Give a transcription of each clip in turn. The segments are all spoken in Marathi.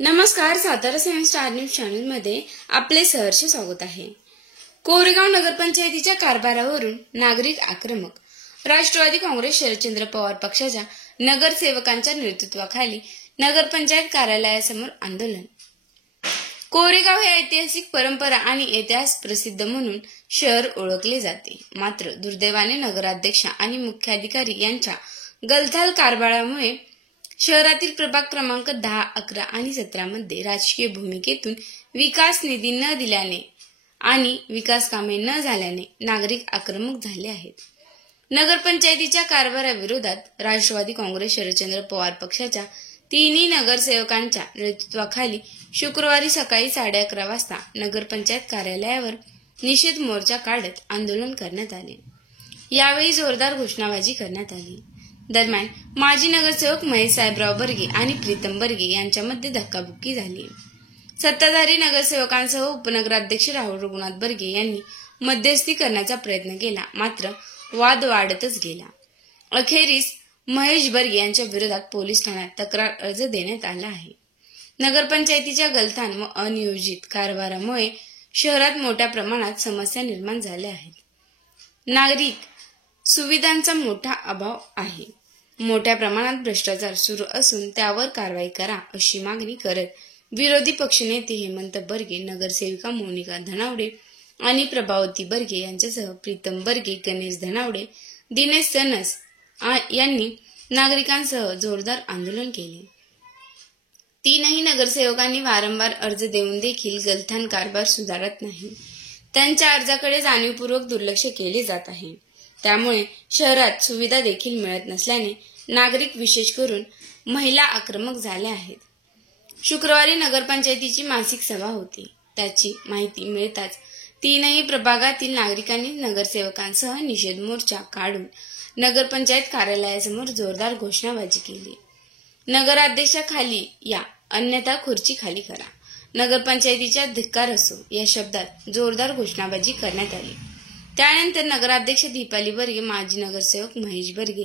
नमस्कार, Satara science star news channel मध्ये आपले सहर्ष स्वागत आहे। कोरेगाव नगरपंचायतीच्या कारभारावरून नागरिक आक्रमक। राष्ट्रवादी काँग्रेस शरदचंद्र पवार पक्षाच्या नगरसेवकांच्या नेतृत्वाखाली नगरपंचायत कार्यालयासमोर आंदोलन। कोरेगाव हे ऐतिहासिक परंपरा आणि इतिहास प्रसिद्ध म्हणून शहर ओळखले जाते। मात्र दुर्दैवाने नगराध्यक्ष आणि मुख्याधिकारी यांच्या गलथाल कारभारामुळे शहरातील प्रभाग क्रमांक 10, 11 आणि 17 मध्ये राजकीय भूमिकेतून विकास निधी न दिल्याने आणि विकास कामे न झाल्याने नागरिक आक्रमक झाले आहेत। नगरपंचायतीच्या कारभाराविरोधात राष्ट्रवादी काँग्रेस शरदचंद्र पवार पक्षाच्या तिन्ही नगरसेवकांच्या नेतृत्वाखाली शुक्रवारी सकाळी 11:30 वाजता नगरपंचायत कार्यालयावर निषेध मोर्चा काढत आंदोलन करण्यात आले। यावेळी जोरदार घोषणाबाजी करण्यात आली। दरम्यान माजी नगरसेवक महेश साहेबराव बर्गे आणि प्रीतम बर्गे यांच्यामध्ये धक्काबुक्की झाली। सत्ताधारी नगरसेवकांसह उपनगराध्यक्ष राहुल रघुनाथ बर्गे यांनी मध्यस्थी करण्याचा प्रयत्न केला, मात्र वाद वाढतच गेला। अखेरीस महेश बर्गे यांच्या विरोधात पोलीस ठाण्यात तक्रार अर्ज देण्यात आला आहे। नगरपंचायतीच्या गलथान व अनियोजित कारभारामुळे शहरात मोठ्या प्रमाणात समस्या निर्माण झाल्या आहेत। नागरिक सुविधांचा मोठा अभाव आहे। मोठ्या प्रमाणात भ्रष्टाचार सुरू असून त्यावर कारवाई करा अशी मागणी करत विरोधी पक्षनेते हेमंत बर्गे, नगरसेविका मोनिका धनावडे आणि प्रभावती बर्गे यांच्यासह प्रीतम बर्गे, गणेश धनावडे, दिनेश सनस यांनी नागरिकांसह जोरदार आंदोलन केले। तीनही नगरसेवकांनी वारंवार अर्ज देऊन देखील गलथान कारभार सुधारत नाही। त्यांच्या अर्जाकडे जाणीवपूर्वक दुर्लक्ष केले जात आहे। त्यामुळे शहरात सुविधा देखील मिळत नसल्याने नागरिक, विशेष करून महिला आक्रमक झाल्या आहेत। शुक्रवारी नगरपंचायतीची मासिक सभा होती। त्याची माहिती मिळताच तीनही प्रभागातील नागरिकांनी नगरसेवकांसह निषेध मोर्चा काढून नगरपंचायत कार्यालयासमोर जोरदार घोषणाबाजी केली। नगराध्यक्षाखाली या, अन्यथा खुर्ची खाली करा, नगरपंचायतीच्या धिक्कार असो या शब्दात जोरदार घोषणाबाजी करण्यात आली। त्यानंतर नगराध्यक्ष दीपाली बर्गे, माजी नगरसेवक महेश बर्गे,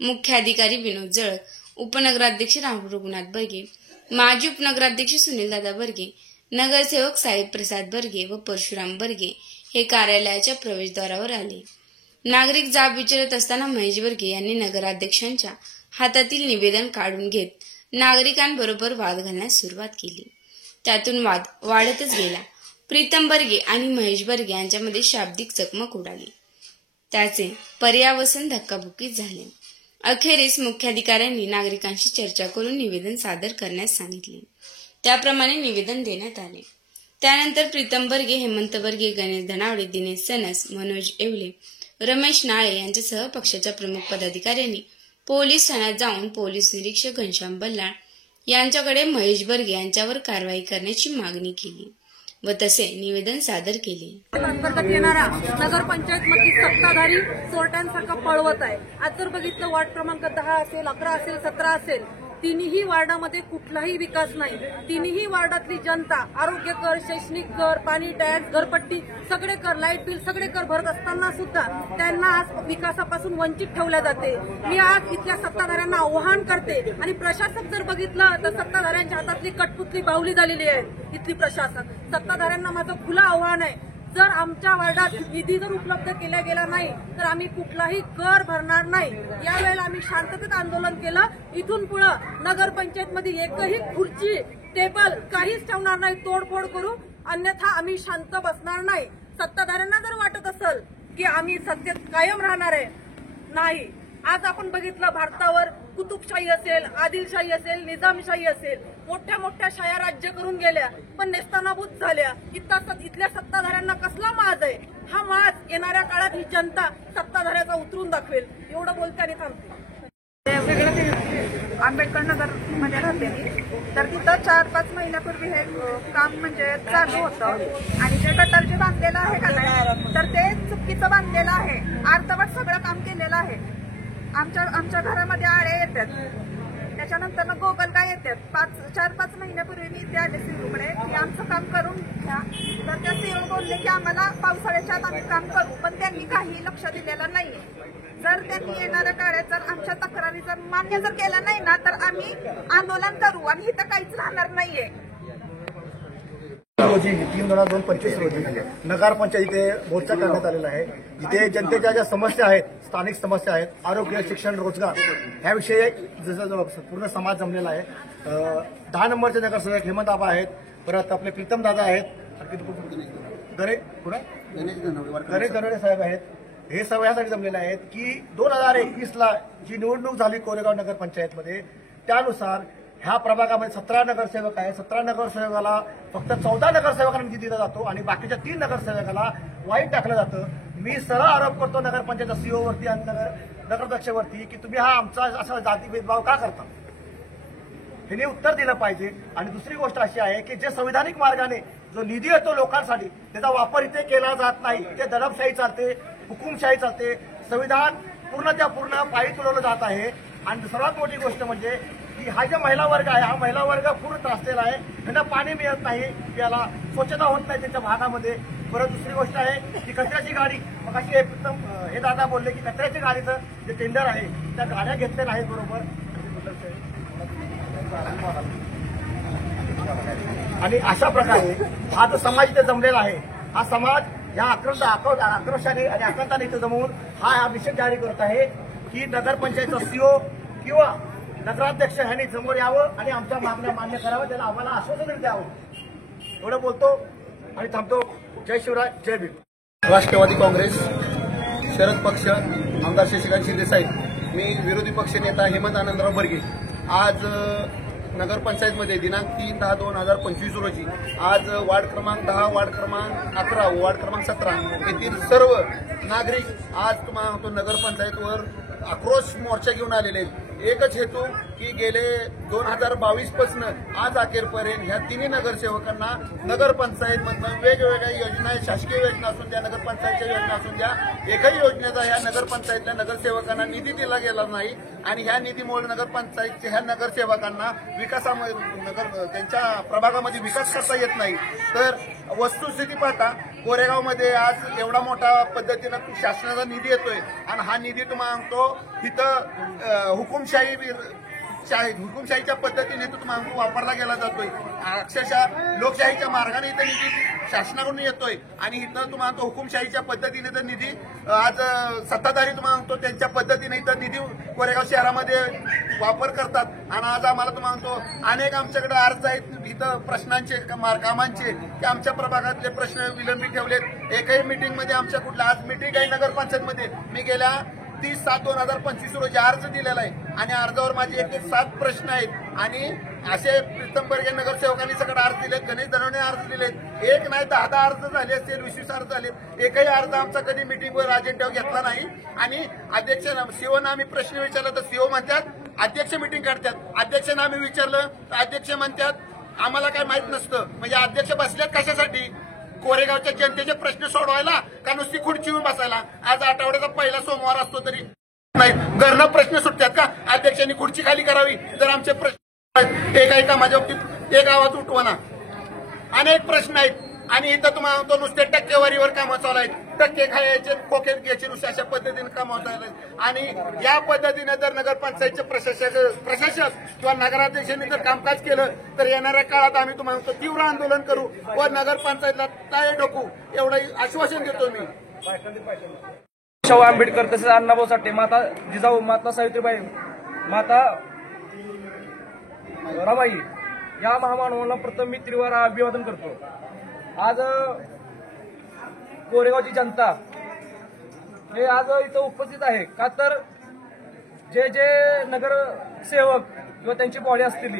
मुख्याधिकारी विनोद जळक, उपनगराध्यक्ष राहुल रघुनाथ बर्गे, माजी उपनगराध्यक्ष सुनीलदादा बर्गे, नगरसेवक साहेब प्रसाद बर्गे व परशुराम बर्गे हे कार्यालयाच्या प्रवेशद्वारावर आले। नागरिक जाब विचारत असताना महेश बर्गे यांनी नगराध्यक्षांच्या हातातील निवेदन काढून घेत नागरिकांबरोबर वाद घालण्यास सुरुवात केली। त्यातून वाद वाढतच गेला। प्रीतम बर्गे आणि महेश बर्गे यांच्यामध्ये शाब्दिक चकमक उडाली। त्याचे पर्यावसन धक्काबुक्कीत झाले। अखेरीस मुख्याधिकाऱ्यांनी नागरिकांशी चर्चा करून निवेदन सादर करण्यास सांगितले। त्याप्रमाणे निवेदन देण्यात आले। त्यानंतर प्रीतम बर्गे, हेमंत बर्गे, गणेश धनावडे, दिनेश सनस, मनोज येवले, रमेश नाळे यांच्यासह पक्षाच्या प्रमुख पदाधिकाऱ्यांनी पोलीस ठाण्यात जाऊन पोलीस निरीक्षक घनश्याम बल्लाळ यांच्याकडे महेश बर्गे यांच्यावर कारवाई करण्याची मागणी केली व तसे निवेदन सादर केले। अंतर्गत येणारा नगरपंचायत मध्ये सत्ताधारी चोरट्यांसारखा पळवत आहे। आज जर बघितलं वार्ड क्रमांक 10 असेल, 11 असेल, 17 असेल, तिन्ही वार्डामध्ये कुठलाही विकास नाही। तिन्ही वार्डातली जनता आरोग्य कर, शैक्षणिक कर, पाणी टॅक्स, घरपट्टी सगळे कर, लाईट बिल सगळे कर भरत असताना सुद्धा त्यांना आज विकासापासून वंचित ठेवले जाते। मी आज इथल्या सत्ताधाऱ्यांना आवाहन करते आणि प्रशासक जर बघितलं तर सत्ताधाऱ्यांच्या हातातली कठपुतली बाहुली झालेली आहे इथली प्रशासक। सत्ताधाऱ्यांना माझं खुलं आव्हान आहे, जर आमच्या वार्डात निधी जर उपलब्ध केला गेला नाही तर आम्ही कुठलाही कर भरणार नाही। यावेळेला आम्ही शांततेत आंदोलन केलं। इथून पुढे नगरपंचायतमध्ये एकही खुर्ची, टेबल काहीच ठेवणार नाही, तोडफोड करू, अन्यथा आम्ही शांत बसणार नाही। सत्ताधाऱ्यांना जर वाटत असेल की आम्ही सत्तेत कायम राहणार आहे, नाही। आज आपण बघितलं भारतावर कुतुबशाही असेल, आदिलशाही असेल, निजामशाही असेल, मोठ्या मोठ्या शाया राज्य करून गेल्या पण नेस्तनाबूत झाल्या। इथल्या सत्ताधाऱ्यांना कसला माज आहे? हा माज येणाऱ्या काळात ही जनता सत्ताधाऱ्याचा उतरून दाखवेल। एवढं बोलते आणि थांबते। आंबेडकर नगर मध्ये राहते मी, तर तिथं 4-5 महिन्यापूर्वी हे काम म्हणजे चालू होतं आणि जे गटर जे बांधलेलं आहे का नाही, तर ते चुकीचं बांधलेलं आहे। अर्धवट सगळं काम केलेलं आहे। आमच्या घरामध्ये आळे येतात, त्याच्यानंतर गोगल काय येतात। 4-5 महिन्यापूर्वी मी इथे आले सिरूकडे की आमचं काम करून घ्या, तर त्या सीओ बोलले की आम्हाला पावसाळ्याच्या आत आम्ही काम करू, पण त्यांनी काही लक्ष दिलेलं नाही। जर त्यांनी येणाऱ्या काळात जर आमच्या तक्रारी जर मान्य जर केल्या नाही ना तर आम्ही आंदोलन करू आणि इथं काहीच राहणार नाहीये. रोजी 3/2/2025 रोजी नगरपंचायत इथे मोर्चा करण्यात आलेला आहे. जिथे जनतेच्या ज्या समस्या आहेत, स्थानिक समस्या आहेत, आरोग्य, शिक्षण, रोजगार ह्याविषयी जसं पूर्ण समाज जमलेला आहे. 10 नंबरचे नगरसेवक हेमंत आबा आहेत, परत आपले प्रीतम दादा आहेत, गणेश धनवडे साहेब आहेत. हे सर्व यासाठी जमलेले आहेत की 2021ला जी निवडणूक झाली कोरेगाव नगरपंचायतमध्ये त्यानुसार ह्या प्रभागामध्ये 17 नगरसेवक आहेत. 17 नगरसेवकाला फक्त 14 नगरसेवकांना निधी दिला जातो आणि बाकीच्या 3 नगरसेवकाला वाईट टाकलं जातं. मी सरळ आरोप करतो नगरपंचायत सीओवरती आणि नगराध्यक्षावरती की तुम्ही हा आमचा असा जाती भेदभाव का करता. हे उत्तर दिलं पाहिजे. आणि दुसरी गोष्ट अशी आहे की जे संविधानिक मार्गाने जो निधी येतो लोकांसाठी त्याचा वापर इथे केला जात नाही. इथे दडपशाही चालते, हुकुमशाही चालते, संविधान पूर्णच्या पूर्ण पायी तुडवलं जात आहे. आणि सर्वात मोठी गोष्ट म्हणजे की हा जो महिला वर्ग आहे, हा महिला वर्ग पूर्ण त्रासलेला आहे. त्यांना पाणी मिळत नाही, याला स्वच्छता होत नाही त्यांच्या भागामध्ये. परत दुसरी गोष्ट आहे की कचऱ्याची गाडी, मग अशी हे दादा बोलले की कचऱ्याची गाडीचं जे टेंडर आहे त्या गाड्या घेतल्या नाहीत बरोबर. आणि अशा प्रकारे हा जो समाज इथे जमलेला आहे, हा समाज या आक्रोशाने आणि आकांताने इथे जमवून हा निषेध जारी करत आहे की नगरपंचायतचा सीओ किंवा नगराध्यक्ष ह्यांनी समोर यावं आणि आमच्या मागण्या मान्य कराव्या, त्याला आम्हाला आश्वासन द्यावं. एवढं बोलतो आणि थांबतो. जय शिवराय, जय भीम. राष्ट्रवादी काँग्रेस, शरद पक्ष, आमदार शशिकांत शिंदे साहेब, मी विरोधी पक्षनेता हेमंत आनंदराव बर्गे. आज नगरपंचायतमध्ये दिनांक 3/10/2025 रोजी आज वार्ड क्रमांक 10, वार्ड क्रमांक 11, वार्ड क्रमांक 17 येथील सर्व नागरिक आज तुम्हाला नगरपंचायतवर आक्रोश मोर्चा घेऊन आलेले आहेत. एकच हेतू की गेले 2022 पासून आज अखेरपर्यंत ह्या तिन्ही नगरसेवकांना नगरपंचायतमधनं वेगवेगळ्या योजना, शासकीय योजना असून द्या, नगरपंचायतच्या योजना असून द्या, एकही योजनेचा ह्या नगरपंचायतल्या नगरसेवकांना निधी दिला गेला नाही. आणि ह्या निधीमुळे नगरपंचायतच्या ह्या नगरसेवकांना विकासामध्ये त्यांच्या प्रभागामध्ये विकास करता येत नाही. तर वस्तुस्थिती पाहता कोरेगावमध्ये आज एवढा मोठा पद्धतीनं शासनाचा निधी येतोय आणि हा निधी तुम्हाला सांगतो इथं हुकुमशाहीच्या पद्धतीने तो तुम्हाला वापरला गेला जातोय. अक्षरशः लोकशाहीच्या मार्गाने इथं निधी शासनाकडून येतोय आणि इथं तुम्हाला हुकुमशाहीच्या पद्धतीने तर निधी आज सत्ताधारी तुम्हाला सांगतो त्यांच्या पद्धतीने इथं निधी कोरेगाव शहरामध्ये वापर करतात. आणि आज आम्हाला तुम्हाला सांगतो अनेक आमच्याकडे अर्ज आहेत इथं प्रश्नांचे, कामांचे, की आमच्या प्रभागातले प्रश्न विलंबित ठेवलेत. एकही मिटिंगमध्ये आमच्या कुठल्या आज मिटिंग आहे नगरपंचायतमध्ये, मी गेल्या 30/7/2025 रोजी अर्ज दिलेला आहे आणि अर्जावर माझे 7 प्रश्न आहेत. आणि असे प्रीतम बर्गे नगरसेवकांनी सगळे अर्ज दिलेत, गणेश धनवडे अर्ज दिलेत. एक नाही 10 अर्ज झाले असतील, 20 अर्ज झाले. एकही अर्ज आमचा कधी मिटिंगवर अजेंड्यावर घेतला नाही. आणि अध्यक्ष सीओना आम्ही प्रश्न विचारला तर सीओ म्हणतात अध्यक्ष मिटिंग काढतात. अध्यक्षांना आम्ही विचारलं तर अध्यक्ष म्हणतात आम्हाला काय माहित नसतं. म्हणजे अध्यक्ष बसल्यात कशासाठी? कोरेगावच्या जनतेचे प्रश्न सोडवायला का नुसती खुर्ची येऊन बसायला? आज आठवड्याचा पहिला सोमवार असतो तरी नाही घरनं प्रश्न सुटतात का? अध्यक्षांनी खुर्ची खाली करावी जर आमचे प्रश्न एका कामाच्या बाबतीत एक आवाज उठवाना. अनेक प्रश्न आहेत आणि इथं तुम्हाला तो नुसते टक्केवारीवर कामं चालू आहेत. टक्के खायचे, खोके घ्यायचे, नुसते अशा पद्धतीने कामं चालू आहेत. आणि या पद्धतीने जर नगरपंचायतचे प्रशासक किंवा नगराध्यक्षांनी जर कामकाज केलं तर येणाऱ्या काळात आम्ही तुम्हाला तीव्र आंदोलन करू व नगरपंचायतला टाळे ठोकू एवढं आश्वासन देतो मी. शाहू आंबेडकर, तसेच अण्णाभाऊ साठे, माता जिजाऊ, माता सावित्रीबाई, माता रमाई या महामानवांना प्रथम मी त्रिवार अभिवादन करतो. आज कोरेगावची जनता हे आज इथं उपस्थित आहे का तर जे जे नगरसेवक किंवा त्यांची बॉडी असतील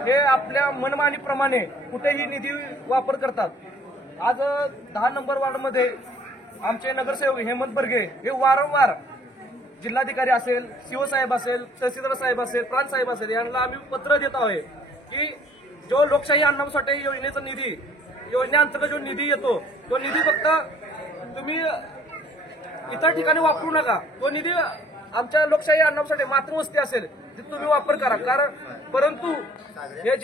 हे आपल्या मनमानीप्रमाणे कुठेही निधी वापर करतात. आज 10 नंबर वार्डमध्ये आमचे नगरसेवक हेमंत बर्गे हे वारंवार जिल्हाधिकारी असेल, सीओ साहेब असेल, तहसीलदार साहेब असेल, प्रांत साहेब असेल यांना आम्ही पत्र देत आहोत की जो लोकशाही अण्णाभाऊ साठे योजनेचा निधी, योजनेअंतर्गत जो निधी येतो तो निधी फक्त तुम्ही इतर ठिकाणी वापरू नका. तो निधी आमच्या लोकशाही अण्णाभाऊ साठे मातृवस्ती असेल तिथे तुम्ही वापर करा. कारण परंतु हे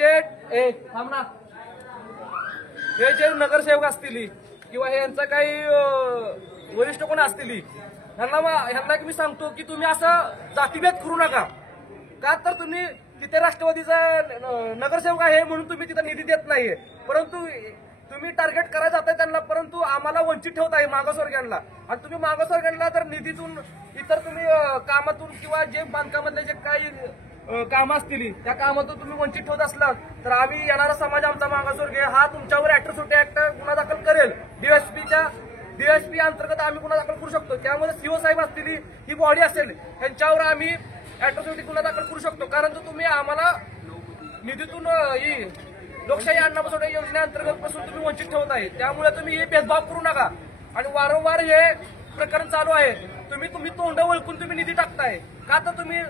जे नगरसेवक असतील किंवा हे यांचा काही वरिष्ठ कोण असतील ह्यांना मी सांगतो की तुम्ही असं जातीभेद करू नका. का तर तुम्ही तिथे राष्ट्रवादीचा नगरसेवक आहे म्हणून तुम्ही तिथे निधी देत नाहीये, परंतु तुम्ही टार्गेट करायला जाताय त्यांना, परंतु आम्हाला वंचित ठेवत आहे मागासवर्गीयांना. आणि तुम्ही मागासवर्गीयांना जर निधीतून इतर तुम्ही कामातून किंवा जे बांधकामातले जे काही कामं असतील त्या कामातून तुम्ही वंचित ठेवत असलात तर आम्ही येणारा समाज आमचा मागासवर्गीय हा तुमच्यावर अॅट्रॉसिटी ऍक्ट गुन्हा दाखल करेल. डीएसपी अंतर्गत आम्ही गुन्हा दाखल करू शकतो. त्यामुळे सीओ साहेब असतील, ही बॉडी असेल, यांच्यावर आम्ही अॅट्रॉसिटी गुन्हा दाखल करू शकतो. कारण तुम्ही आम्हाला निधीतून ही लोकशाही अन्न पुरवठा योजनेअंतर्गत पासून तुम्ही वंचित ठेवत आहे. त्यामुळे तुम्ही हे भेदभाव करू नका. आणि वारंवार हे प्रकरण चालू आहे. तुम्ही तोंड ओळखून तुम्ही निधी टाकताय. का तर तुम्ही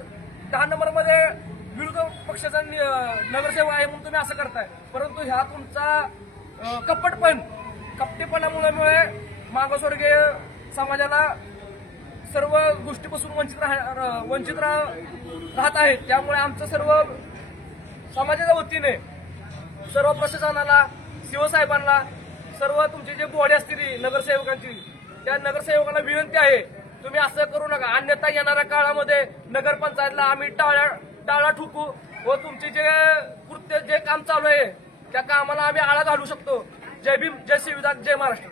10 नंबरमध्ये विरोधी पक्षाचा नगरसेवक आहे म्हणून तुम्ही असं करताय. परंतु ह्या तुमचा कपटेपणामुळे मागासवर्गीय समाजाला सर्व गोष्टीपासून वंचित राहत आहेत. त्यामुळे आमचं सर्व समाजाच्या वतीने सर्व प्रशासनाला, सीओ साहेबांना, सर्व तुमची जे बॉडी असतील नगरसेवकांची, त्या नगरसेवकांना विनंती आहे तुम्ही असं करू नका. अन्यथा येणाऱ्या काळामध्ये नगरपंचायतला आम्ही टाळा ठोकू व तुमचे जे कृत्य जे काम चालू आहे त्या कामाला आम्ही आळा घालू शकतो. जय भीम, जय संविधान, जय महाराष्ट्र.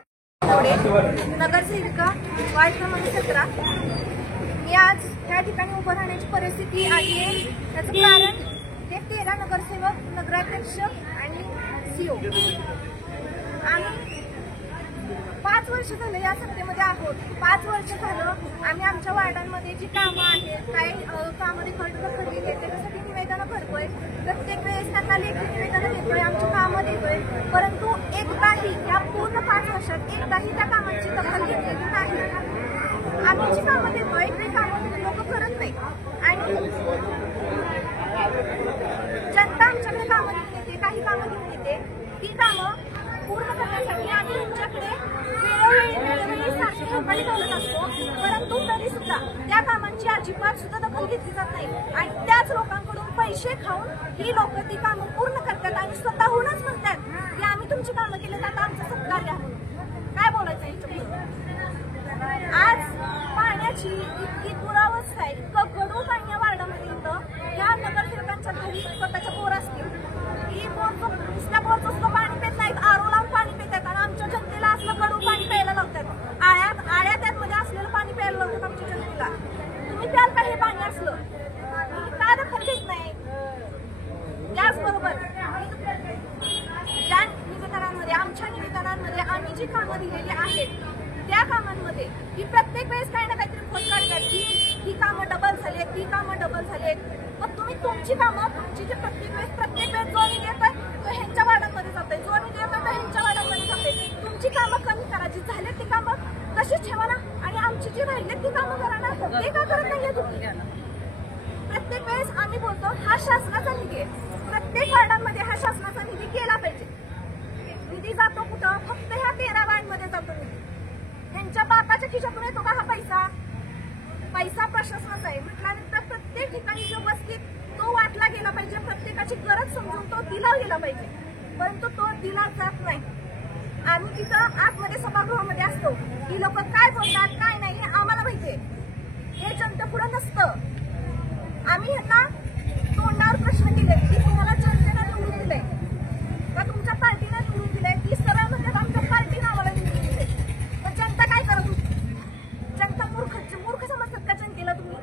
नगरसेविका वार्ड क्रमांक 17. मी आज त्या ठिकाणी उभं राहण्याची परिस्थिती आली आहे. त्याचं कारण हे 13 नगरसेवक, नगराध्यक्ष आणि सीओ. आम्ही 5 वर्ष झालं या सत्तेमध्ये आहोत. 5 वर्ष झालं आम्ही आमच्या वार्डांमध्ये जी कामं आहेत, काही कामामध्ये खंडणी घेते, त्याच्यासाठी निवेदनं भरतोय. प्रत्येक वेळेस त्यांना लेखी निवेदनं देतोय, आमची कामं देतोय. परंतु एकदाही या पूर्ण 5 वर्षात एकदाही त्या कामांची दखल घेतलेली नाही. आम्ही जी कामं देतोय ती कामं लोक करत नाही. आणि जनता आमच्याकडे कामं घेऊन येते, काही कामं घेऊन येते. ती कामं पूर्ण करण्यासाठी आम्ही तुमच्याकडे वेळोवेळी सारखी कंपनी बोलत असतो. परंतु तरी सुद्धा त्या कामांची अजिबात सुद्धा दखल घेतली जात नाही. आणि त्याच लोकांकडून पैसे खाऊन ही लोक ती कामं पूर्ण करतात आणि स्वतःहूनच म्हणतात की आम्ही तुमची कामं केली, आता आमचा सत्कार द्या. काय बोलायचं याच्याबद्दल? आज पाण्याची इतकी दुरावस्था आहे, इतकं गढूळ पाणी या वार्डामध्ये होतं. या नगरसेवकांच्या घरी स्वतःच्या बोर असतील, ही नुसत्या बोरचं सुद्धा पाणी पित नाहीत, आरो लावून पाणी पितात. आणि आमच्या जनतेला असलं गढूळ पाणी प्यायला लावतात. आळ्या त्यामध्ये असलेलं पाणी प्यायला लावतात आमच्या जनतेला. तुम्ही प्याल का हे पाणी असलं? का दखल घेत नाही? त्याचबरोबर ज्या निवेदनांमध्ये, आमच्या निवेदनांमध्ये आम्ही जी कामं दिलेली आहेत त्या कामांमध्ये ही प्रत्येक वेळेस काही ना काहीतरी खोट काढतात की ही कामं डबल झाली आहेत, ती कामं डबल झाली आहेत. मग तुम्ही तुमची कामं, तुमची जे प्रत्येक वेळेस जो निधी येतोय तो ह्यांच्या वार्डामध्ये जातोय, जो निधी येतोय तो ह्यांच्या वार्डामध्ये जातोय. तुमची कामं कमी करा, जी झालेत ती कामं तशीच ठेवा ना. आणि आमची जी राहिलेत ती कामं करा ना. ते का करत नाहीये तुम्ही? प्रत्येक वेळेस आम्ही बोलतो हा शासनाचा निधी आहे. प्रत्येक वार्डांमध्ये हा शासनाचा निधी केला पाहिजे. निधी जातो कुठं? फक्त ह्या 13 वार्डमध्ये जातो निधी. ह्यांच्या बापाच्या खिशातून येतो का हा पैसा? पैसा प्रशासनाचा आहे. म्हटल्यानंतर प्रत्येक ठिकाणी व्यवस्थित तो वाटला गेला पाहिजे. प्रत्येकाची गरज समजून तो दिला गेला पाहिजे. परंतु तो दिला जात नाही. आम्ही तिथं आतमध्ये सभागृहामध्ये असतो. ही लोक काय बोलतात काय नाही हे आम्हाला माहितीये. हे जनतेपुढे नसतं. आम्ही ह्यांना तोंडावर प्रश्न केले की तुम्हाला जनतेला निवडून दिलंय का तुमच्या पार्टीने निवडून दिलंय? ती सरळ म्हणजे आमच्या पार्टीने आम्हाला निवडून दिलंय. पण जनता काय करत होती? जनता मूर्ख समजतात का जनतेला तुम्ही?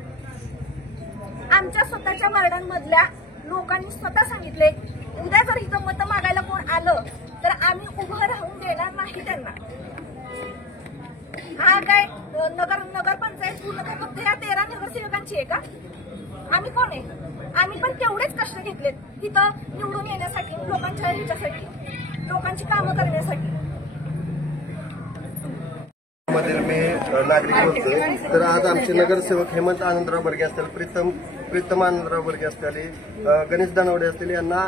आमच्या स्वतःच्या वार्डांमधल्या लोकांनी स्वतः सांगितले उद्या जर इथं मतं मागायला कोण आलं तर आम्ही उभं राहून देणार नाही त्यांना. हा काय नगरपंचायत पूर्ण काय फक्त या 13 नगरसेवकांची आहे का? आम्ही कोण आहे? आम्ही पण तेवढेच कष्ट घेतलेत तिथं निवडून येण्यासाठी, लोकांच्या ह्याच्यासाठी, लोकांची कामं करण्यासाठी. मधील मी नागरिक बोलतोय. तर आज आमचे नगरसेवक हेमंत आनंदराव बर्गे असतील, प्रीतम आनंदराव बर्गे असतील, गणेश दानवडे असतील, यांना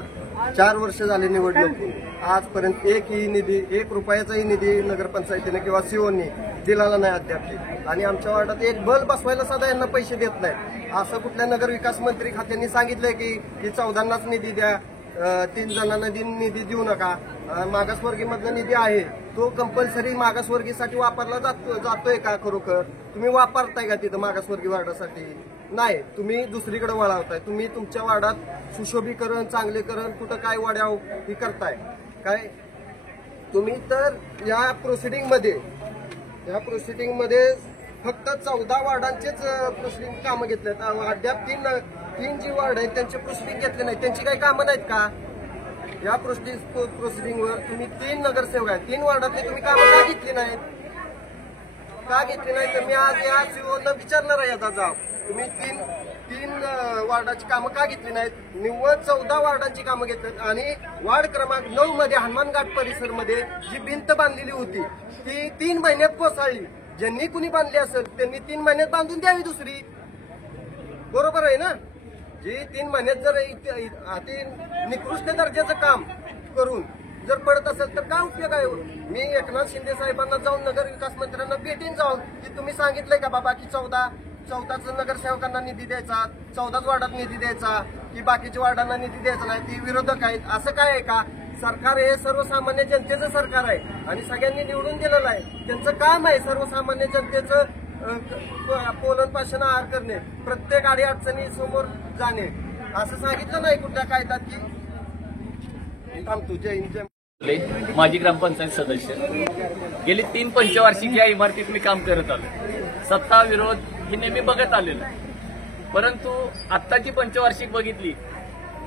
4 वर्ष झाली निवडणूक. आजपर्यंत एक रुपयाचाही निधी नगरपंचायतीने किंवा सीओनी दिलेला नाही अद्याप. आणि आमच्या वार्डात एक बल्ब बसवायला सुद्धा यांना पैसे देत नाहीत. असं कुठल्या नगर विकास मंत्री खात्यांनी सांगितलंय की 14नाच निधी द्या, 3 जणांना निधी देऊ नका, मागासवर्गीय मधला निधी आहे तो कंपल्सरी मागासवर्गीसाठी वापरला जातोय का खरोखर? तुम्ही वापरताय का तिथं मागासवर्गीय वार्डासाठी? नाही, तुम्ही दुसरीकडे वळवताय. तुम्ही तुमच्या वार्डात सुशोभीकरण, चांगलेकरण, कुठं काय वाड्या हे करताय काय? तुम्ही तर या प्रोसिडिंगमध्ये फक्त 14 वार्डांचेच प्रोसिडिंग कामं घेतलेत. अद्याप तीन जी वार्ड आहेत त्यांचे प्रोसिडिंग घेतले नाही. त्यांची काही कामं नाहीत का? या प्रोसिडिंगवर तुम्ही 3 नगरसेवक आहेत, 3 वार्डातले तुम्ही कामं का घेतली नाहीत? तर मी आज या सीओला विचारणार आहे आता जाऊ, तुम्ही तीन वार्डाची कामं का घेतली नाहीत? निव्वळ 14 वार्डांची कामं घेतलीत आणि वार्ड क्रमांक 9 मध्ये हनुमान घाट परिसरमध्ये जी भिंत बांधलेली होती ती 3 महिन्यात कोसळली. ज्यांनी कुणी बांधली असेल त्यांनी 3 महिन्यात बांधून द्यावी दुसरी. बरोबर आहे ना? जी 3 महिन्यात जर अति निकृष्ट दर्जाचं काम करून जर पडत असेल तर काय उपयोग आहे? मी एकनाथ शिंदे साहेबांना जाऊन नगर विकास मंत्र्यांना भेटीन जाऊन की तुम्ही सांगितलंय का बाबा की 14च नगरसेवकांना निधी द्यायचा, 14च वार्डात निधी द्यायचा, की बाकीच्या वार्डांना निधी द्यायचा नाही, ती विरोधक आहेत, असं काय आहे का? सरकार हे सर्वसामान्य जनतेचं सरकार आहे आणि सगळ्यांनी निवडून दिलेलं आहे. त्यांचं काम आहे सर्वसामान्य जनतेचं पोलनपाशन आहार करणे, प्रत्येक अडीअडचणी समोर जाणे. असं सांगितलं नाही कुठल्या कायद्यात की थांबतो. जय हिंद. माजी ग्रामपंचायत सदस्य गेली 3 पंचवार्षिक या इमारतीत मी काम करत आलो. सत्ता विरोध हे नेहमी बघत आलेलं, परंतु आत्ताची पंचवार्षिक बघितली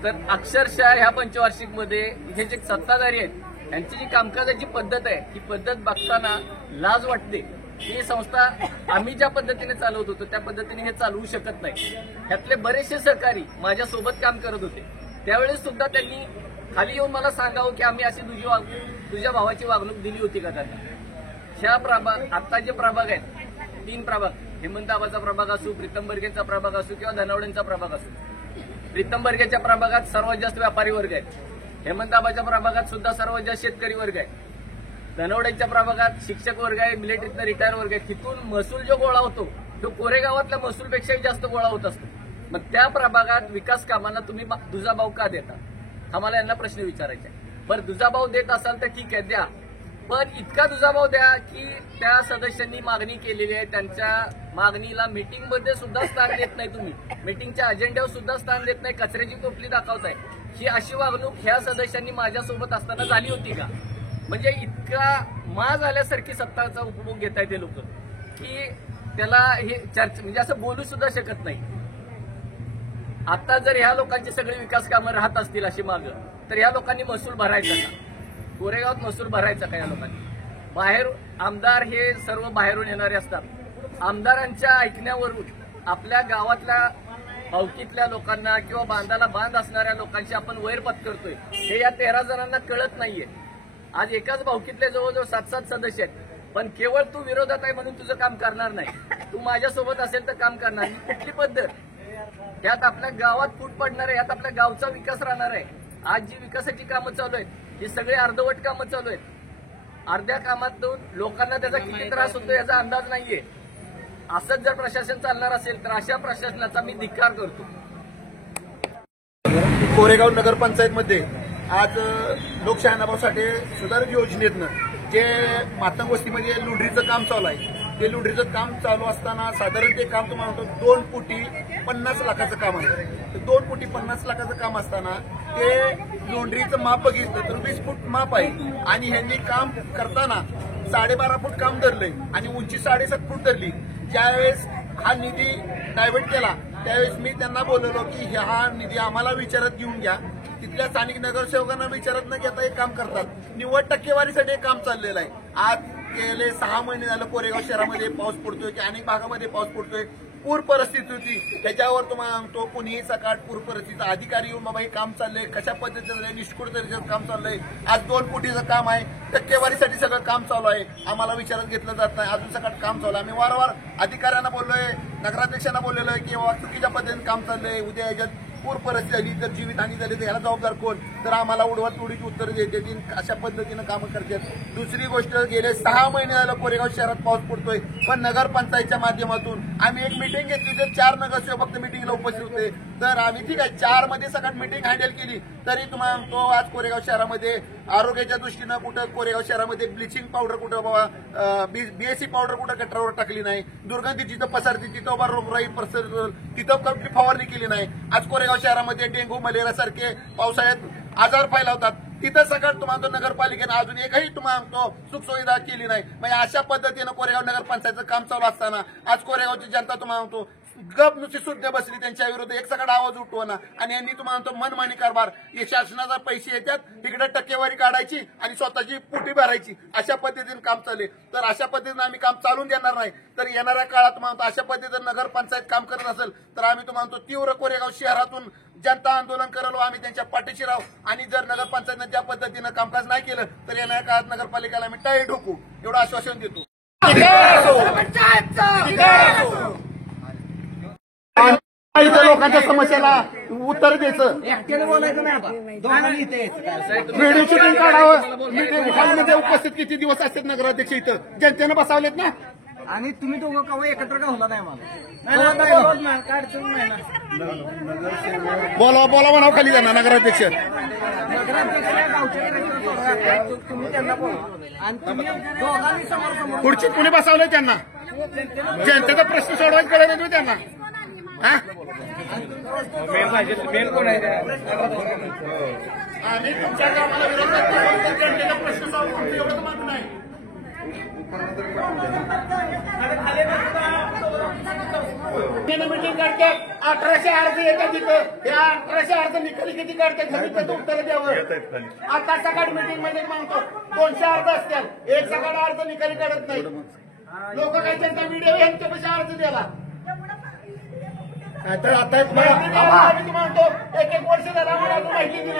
तर अक्षरशः ह्या पंचवार्षिक मध्ये हे जे सत्ताधारी आहेत यांची जी कामकाजाची पद्धत आहे ही पद्धत बघताना लाज वाटते. ही संस्था आम्ही ज्या पद्धतीने चालवत होतो त्या पद्धतीने हे चालवू शकत नाही. ह्यातले बरेचसे सहकारी माझ्यासोबत काम करत होते, त्यावेळेस सुद्धा त्यांनी खाली येऊन मला सांगावं की आम्ही अशी तुझ्या भावाची वागणूक दिली होती का त्यांना. ह्या प्रभाग आता जे प्रभाग आहेत 3 प्रभाग, हेमंत आबाचा प्रभाग असो, प्रीतम बर्गेंचा प्रभाग असो किंवा धनावडेंचा प्रभाग असो. प्रीतम बर्गेच्या प्रभागात सर्वात जास्त व्यापारी वर्ग आहे, हेमंत आबाच्या प्रभागात सुद्धा सर्वात जास्त शेतकरी वर्ग आहे, धनावडेंच्या प्रभागात शिक्षक वर्ग आहे, मिलिटरीतनं रिटायर वर्ग आहे. तिथून महसूल जो गोळा होतो तो कोरेगावातल्या महसूलपेक्षाही जास्त गोळा होत असतो. मग त्या प्रभागात विकास कामांना तुम्ही दुजाभाव का देता? आम्हाला यांना प्रश्न विचारायचे. बरं, दुजाभाव देत असाल तर ठीक आहे, द्या, पण इतका दुजाभाव द्या की त्या सदस्यांनी मागणी केलेली आहे त्यांच्या मागणीला मीटिंगमध्ये सुद्धा स्थान देत नाही, तुम्ही मीटिंगच्या अजेंड्यावर सुद्धा स्थान देत नाही, कचऱ्याची टोपली दाखवताय. ही अशी वागणूक ह्या सदस्यांनी माझ्यासोबत असताना झाली होती का? म्हणजे इतका माज आल्यासारखी सत्ताचा उपभोग घेताय ते लोक की त्याला हे चर्चा म्हणजे असं बोलू सुद्धा शकत नाही. आता जर ह्या लोकांची सगळी विकास कामं राहत असतील अशी मागं, तर ह्या लोकांनी महसूल भरायचा का? कोरेगावात महसूल भरायचा का या लोकांनी? बाहेर आमदार हे सर्व बाहेरून येणारे असतात. आमदारांच्या ऐकण्यावरून आपल्या गावातल्या भावकीतल्या लोकांना किंवा बांधाला बांध असणाऱ्या लोकांशी आपण वैर पत्करतोय हे या 13 जणांना कळत नाहीये. आज एकाच भावकीतले जवळजवळ 7-7 सदस्य आहेत, पण केवळ तू विरोधात आहे म्हणून तुझं काम करणार नाही, तू माझ्यासोबत असेल तर काम करणार. कुठली पद्धत? यात आपल्या गावात फूट पडणार आहे, यात आपल्या गावचा विकास राहणार आहे. आज जी विकासाची कामं चालू आहेत ही सगळी अर्धवट कामं चालू आहेत. अर्ध्या कामातून लोकांना त्याचा किती त्रास होतो याचा अंदाज नाहीये. असंच जर प्रशासन चालणार असेल तर अशा प्रशासनाचा मी धिक्कार करतो. कोरेगाव नगरपंचायतमध्ये आज लोकशाही अण्णाभाऊ साठे सुधारित योजनेतनं जे मातंग वस्तीमध्ये लुडरीचं काम चालू आहे, ते लुडरीचं काम चालू असताना साधारण ते काम तुम्हाला म्हणतो 2 कोटी 50 लाखाचं काम आहे. 2 कोटी 50 लाखाचं काम असताना ते लुडरीचं माप बघितलं तर 20 फूट माप आहे आणि ह्यांनी काम करताना 12.5 फूट काम धरलंय आणि उंची 7.5 फूट धरली. ज्यावेळेस हा निधी डायव्हर्ट केला त्यावेळेस मी त्यांना बोललो की हा निधी आम्हाला विचारात घेऊन घ्या. तिथल्या स्थानिक नगरसेवकांना विचारत न घेता हे काम करतात. निव्वळ टक्केवारीसाठी हे काम चाललेलं आहे. आज गेले 6 महिने झालं कोरेगाव शहरामध्ये पाऊस पडतोय की अनेक भागामध्ये पाऊस पडतोय, पूर परिस्थिती होती, त्याच्यावर तुम्हाला सांगतो कुणीही सकाळ पूर परिस्थितीचा अधिकारी येऊन बाबा हे काम चाललंय, कशा पद्धतीचं निष्ठुर तऱ्हेचं काम चाललंय. आज 2 कोटीचं काम आहे, टक्केवारीसाठी सगळं काम चालू आहे, आम्हाला विचारात घेतलं जात नाही. अजून सकाळ काम चालू आहे. आम्ही वारंवार अधिकाऱ्यांना बोललोय, नगराध्यक्षांना बोललेलो आहे की बाबा चुकीच्या पद्धतीने काम चाललंय, उद्या याच्यात पूर परिस्थिती झाली तर जीवितहानी झाली तर याला जबाबदार कोण? तर आम्हाला उडवत उडीची उत्तर देते अशा पद्धतीनं कामं करतात. दुसरी गोष्ट, गेले 6 महिने झालं कोरेगाव शहरात पाऊस पडतोय, पण नगरपंचायतच्या माध्यमातून आम्ही एक मिटिंग घेतली तर 4 नगरसेवक फक्त मिटिंगला उपस्थित होते. तर आम्ही ठीक आहे 4 मध्ये सगळ्यात मिटिंग हँडल केली, तरी तुम्हाला तो आज कोरेगाव शहरामध्ये आरोग्याच्या दृष्टीनं कुठं कोरेगाव शहरामध्ये ब्लिचिंग पावडर कुठं बाबा बीएससी पावडर कुठं गटारावर टाकली नाही, दुर्गंधी जिथं पसरती तिथं बाबा रोगराई पसरत तिथं कुठली फवारणी केली नाही. आज कोरेगाव शहरामध्ये डेंग्यू मलेरिया सारखे पावसाळ्यात आजार फैलावतात, तिथं सगळं तुम्हाला नगरपालिकेनं अजून एकही तुम्हाला सुखसुविधा केली नाही. म्हणजे अशा पद्धतीनं कोरेगाव नगरपंचायतचं काम चालू असताना आज कोरेगावची जनता तुम्हाला गप नुसती सुद्धा बसली, त्यांच्या विरुद्ध एक सगळा आवाज उठवणं आणि यांनी तुम्हाला मनमानी कारभार, हे शासनाचा पैसे येतात तिकडे टक्केवारी काढायची आणि स्वतःची पोटी भरायची, अशा पद्धतीने काम चालले. तर अशा पद्धतीने आम्ही काम चालून देणार नाही. तर येणाऱ्या काळात तुम्हाला अशा पद्धतीने नगरपंचायत काम करत असेल तर आम्ही तुम्हाला तीव्र कोरेगाव शहरातून जनता आंदोलन करलो, आम्ही त्यांच्या पाठीशी राहू. आणि जर नगरपंचायतनं ज्या पद्धतीनं कामकाज नाही केलं तर येणाऱ्या काळात नगरपालिकेला आम्ही टाळी ठोकू, एवढं आश्वासन देतो. इथं लोकांच्या समस्याला उत्तर द्यायचं, व्हिडिओ शूटिंग काढावं. मीटिंग उपस्थित किती दिवस असतात नगराध्यक्ष इथं जनतेनं बसवलेत ना. आणि तुम्ही दोघं कवा एकत्र का होणार नाही बोला बोला म्हणावं खाली त्यांना नगराध्यक्ष. तुम्ही त्यांना बोला आणि तुम्ही दोघांनी समोर समोर खुर्चीत कुणी बसवलंय त्यांना? जनतेचा प्रश्न सोडवायला कळलं नाही त्यांना. मेन कोण आहे? आम्ही तुमच्या कामाला विरोधात जनतेचा प्रश्न सॉल्व्ह करतो एवढं मागणं नाही. मिटिंग काढतात, 1800 अर्ज येतात तिथं, या 1800 अर्ज निकाली किती काढतात उत्तर द्यावं. आता सकाळी मिटिंग मध्ये मागतो 200 अर्ज असतात, एक सकाळ अर्ज निकाली काढत नाही. लोक काय त्यांचा व्हिडिओ यांच्यापेक्षा अर्ज द्याला तर आता म्हणतो 1-1 वर्ष झाला मला अजून माहिती दिली.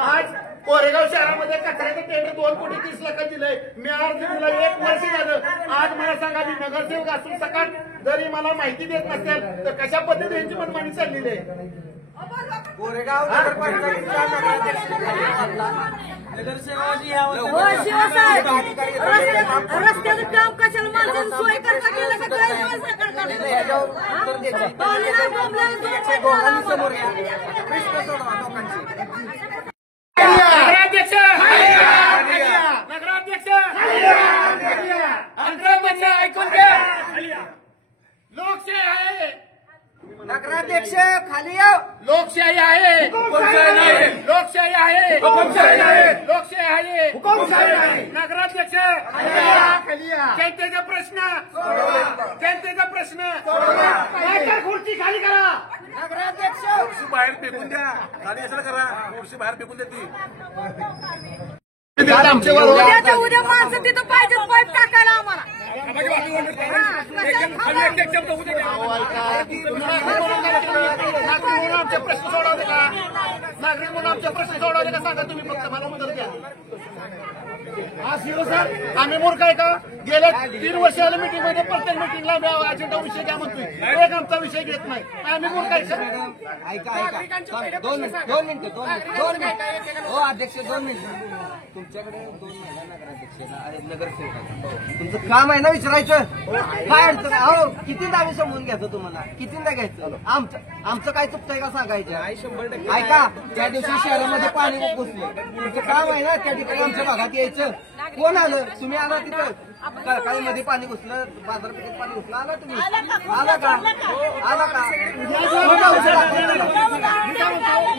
आज कोरेगाव शहरामध्ये कचऱ्याचं टेंडर 2 कोटी 30 लाख दिलंय, मी अर्ज दिला 1 वर्ष झालं. आज मला सांगा मी नगरसेवक असून सकाळ जरी मला माहिती देत नसेल तर कशा पद्धतीने यांची मनमानी चाललेली आहे. कोरेगाव रस्त्याचं काम कशाला माणसानं सोय करता केलं का काय समोर या प्रश्न सोडवा लोकांची. नगराध्यक्ष नगराध्यक्ष नगराध्यक्ष ऐकून घ्या, लोकशाही आहे. नगराध्यक्ष खाली या. लोकशाही आहे, लोकशाही आहे, लोकशाही आहे. नगराध्यक्ष जनतेचा प्रश्न, जनतेचा प्रश्न काय खुर्ची खाली करा. नगराध्यक्ष खुर्ची बाहेर फेकून द्या, खाली असं करा, खुर्ची बाहेर फेकून देते. उद्या माणसं तिथं पाहिजे पाईप टाकायला आम्हाला. आमचे प्रश्न सोडवले का? नागरिक म्हणून आमचे प्रश्न सोडवले का सांगा तुम्ही, फक्त मला उत्तर द्या. हा शिव सर आम्ही मूर्ख आहे का? गेल्या 3 वर्ष झालं मिटिंग मध्ये प्रत्येक मिटिंगला अजेंडा विषय द्या म्हणतोय, एक आमचा विषय घेत नाही. आम्ही मूर्ख आहे सर. ऐका 2 मिनिटं हो अध्यक्ष 2 मिनिटं. तुमच्याकडे 2 महिला नगराध्यक्षाला नगरसेवक तुमचं काम आहे ना विचारायचं, काय अडचण? अहो कितींदा आम्ही समजून घ्यायचं तुम्हाला, कितींदा घ्यायचं? आमचं काय चुकतंय का सांगायचं? ऐका त्या दिवशी शहरामध्ये पाणी घुसलं, तुमचं काम आहे ना त्या ठिकाणी आमच्या भागात यायचं. कोण आलं? तुम्ही आला तिथं कारखान्यामध्ये पाणी घुसलं, बाजारपेठेत पाणी घुसलं, आला तुम्ही? आला का? आला का?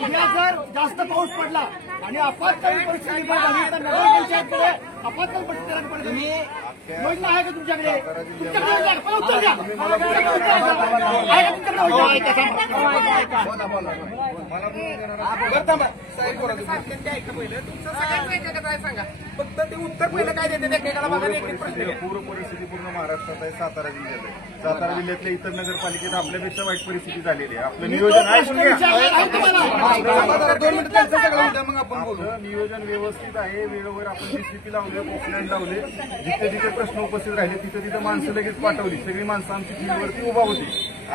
उद्या जर जास्त पाऊस पडला आणि आपत्कालीन परिस्थिती निर्माण झाली तर नगरपंचायतकडे आपत्कालीन परिस्थिती तुम्ही योजना आहे का तुमच्याकडे? उत्तर द्या. फक्त ते उत्तर पहिलं काय देते एकेकाला बघा. पूर परिस्थिती पूर्ण महाराष्ट्रात आहे, सातारा जिल्ह्यात आहे. सातारा जिल्ह्यातल्या इतर नगरपालिकेत आपल्यापेक्षा वाईट परिस्थिती झालेली आहे. आपलं नियोजन आहे, मग आपण बोलू. नियोजन व्यवस्थित आहे, वेळेवर आपण DCP लावले, पोकलँड लावले, जिथे जिथे प्रश्न उपस्थित राहिले तिथे तिथे माणसं लगेच पाठवली. सगळी माणसं आमची फील्डवरती उभा होती.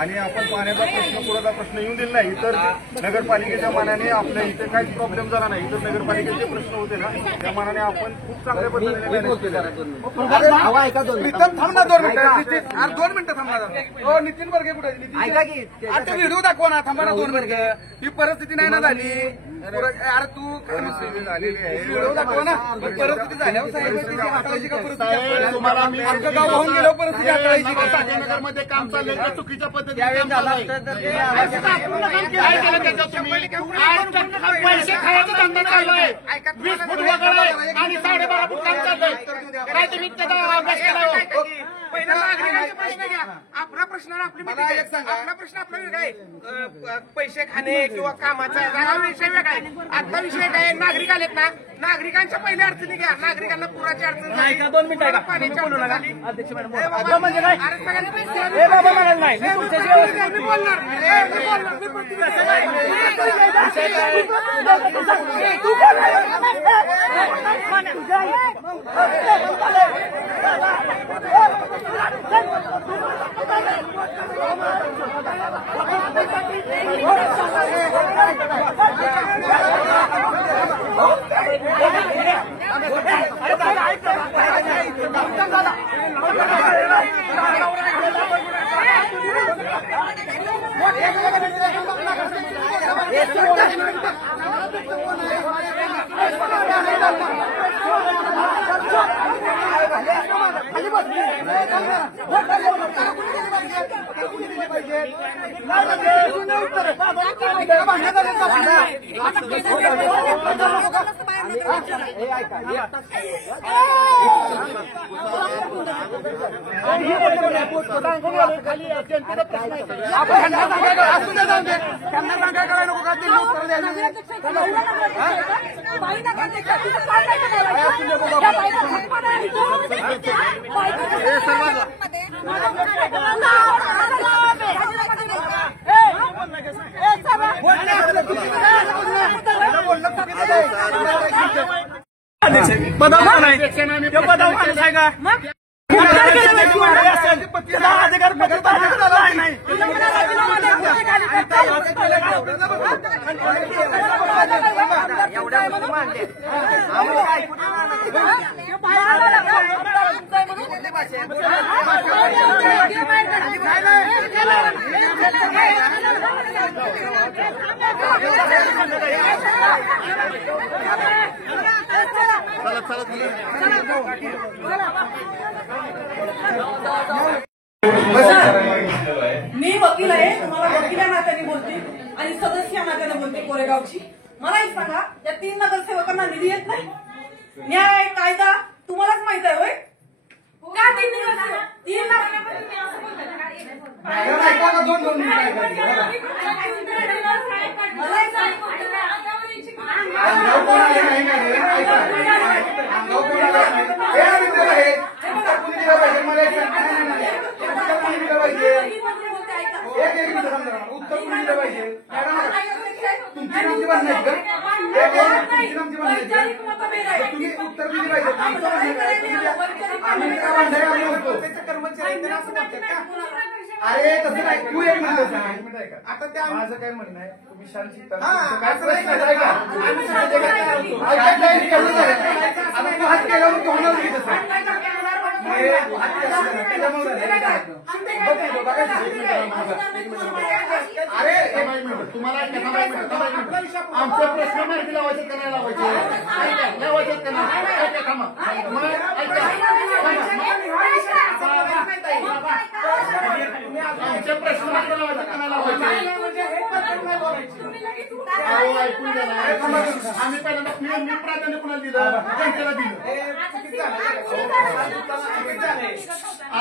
आणि आपण पाण्याचा प्रश्न पुराचा प्रश्न येऊन दिला नाही. इतर नगरपालिकेच्या मानाने आपल्या इथे काहीच प्रॉब्लेम झाला नाही. इतर नगरपालिकेचे प्रश्न होते ना त्या मानाने आपण खूप चांगल्या पद्धतीने मॅनेज केलं. थांब ना 2 मिनिटं. 2 मिनिटं थांबणार. हो नितीन बर्गे कुठे आता व्हिडिओ दाखवा ना. थांबा ना 2 मिनिटं. ही परिस्थिती नाही ना झाली. अरे तू व्हिडिओ दाखवा ना. परिस्थिती झाल्यावर हाताळायची का परिस्थिती? तुम्हाला मी आमचं गाव वाहून गेल्यावर परिस्थिती हाताळायची का? नगरमध्ये काम चाललंय तर चुकीच्या पद्धतीने त्यावेळेस काम झाला चाललंय. काय केलं त्याच्यात तुम्ही? आज पैसे खायचं धंदा चाललाय. 20 फूट वगैरे आणि 12.5 फूट काम चाललंय. काय तुम्ही त्याचा अभ्यास केला हो? पहिला नागरिकांचे प्रश्न घ्या. आपला प्रश्न आपली आपला प्रश्न आपला वेगळा आहे. पैसे खाणे किंवा कामाचा हा विषय वेगळा आहे. आता विषय काय नागरिक आलेत ना. नागरिकांच्या पहिल्या अडचणी घ्या. नागरिकांना पुराची अडचण झाली. 2 मिनिटं पाण्याची अडचण झाली. म्हणजे काय बाबा म्हणाल नाही मी बोलणार. मी वकील आहे. तुम्हाला वकिला नात्याने बोलते आणि सदस्य नात्याने बोलते कोरेगावची. मला एक सांगा, या 3 नगरसेवकांना निधी येत नाही. न्याय कायदा तुम्हालाच माहित आहे होय? का 3 नगरसेवक 3 अरे तसं नाही. तू एक मिनिट आता त्या माझं काय म्हणणं आहे. तुम्ही शांती काय प्रश्न आहे का? हात केल्यावर होणार की तसं अरे तुम्हाला आमचे प्रश्न माहिती लावायचे का नाही लावायचे? लावायचे का नाही? आमचे प्रश्न माहिती लावायचे का नाही लावायचे? ऐकून घ्या ना. आम्ही पहिल्यांदा मी प्राधान्य कुणाला दिलं? जनतेला दिलं.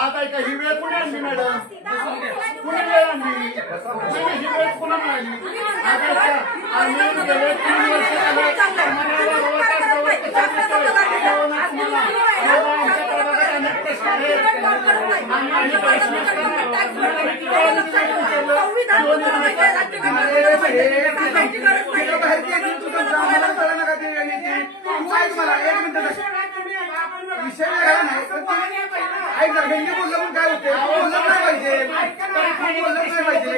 आज ऐका ही वेळ कुणी आणली मॅडम? कुणी वेळ आणली? ही वेळ कुणा मिळाली? आज ऐका आम्ही गेले 3 वर्ष झाले आमच्या प्रभागात अनेक प्रश्न आहेत. आणि प्रश्न विषय नाही. ऐक जर बोललं पण काय होते. पाहिजे बोललंच नाही पाहिजे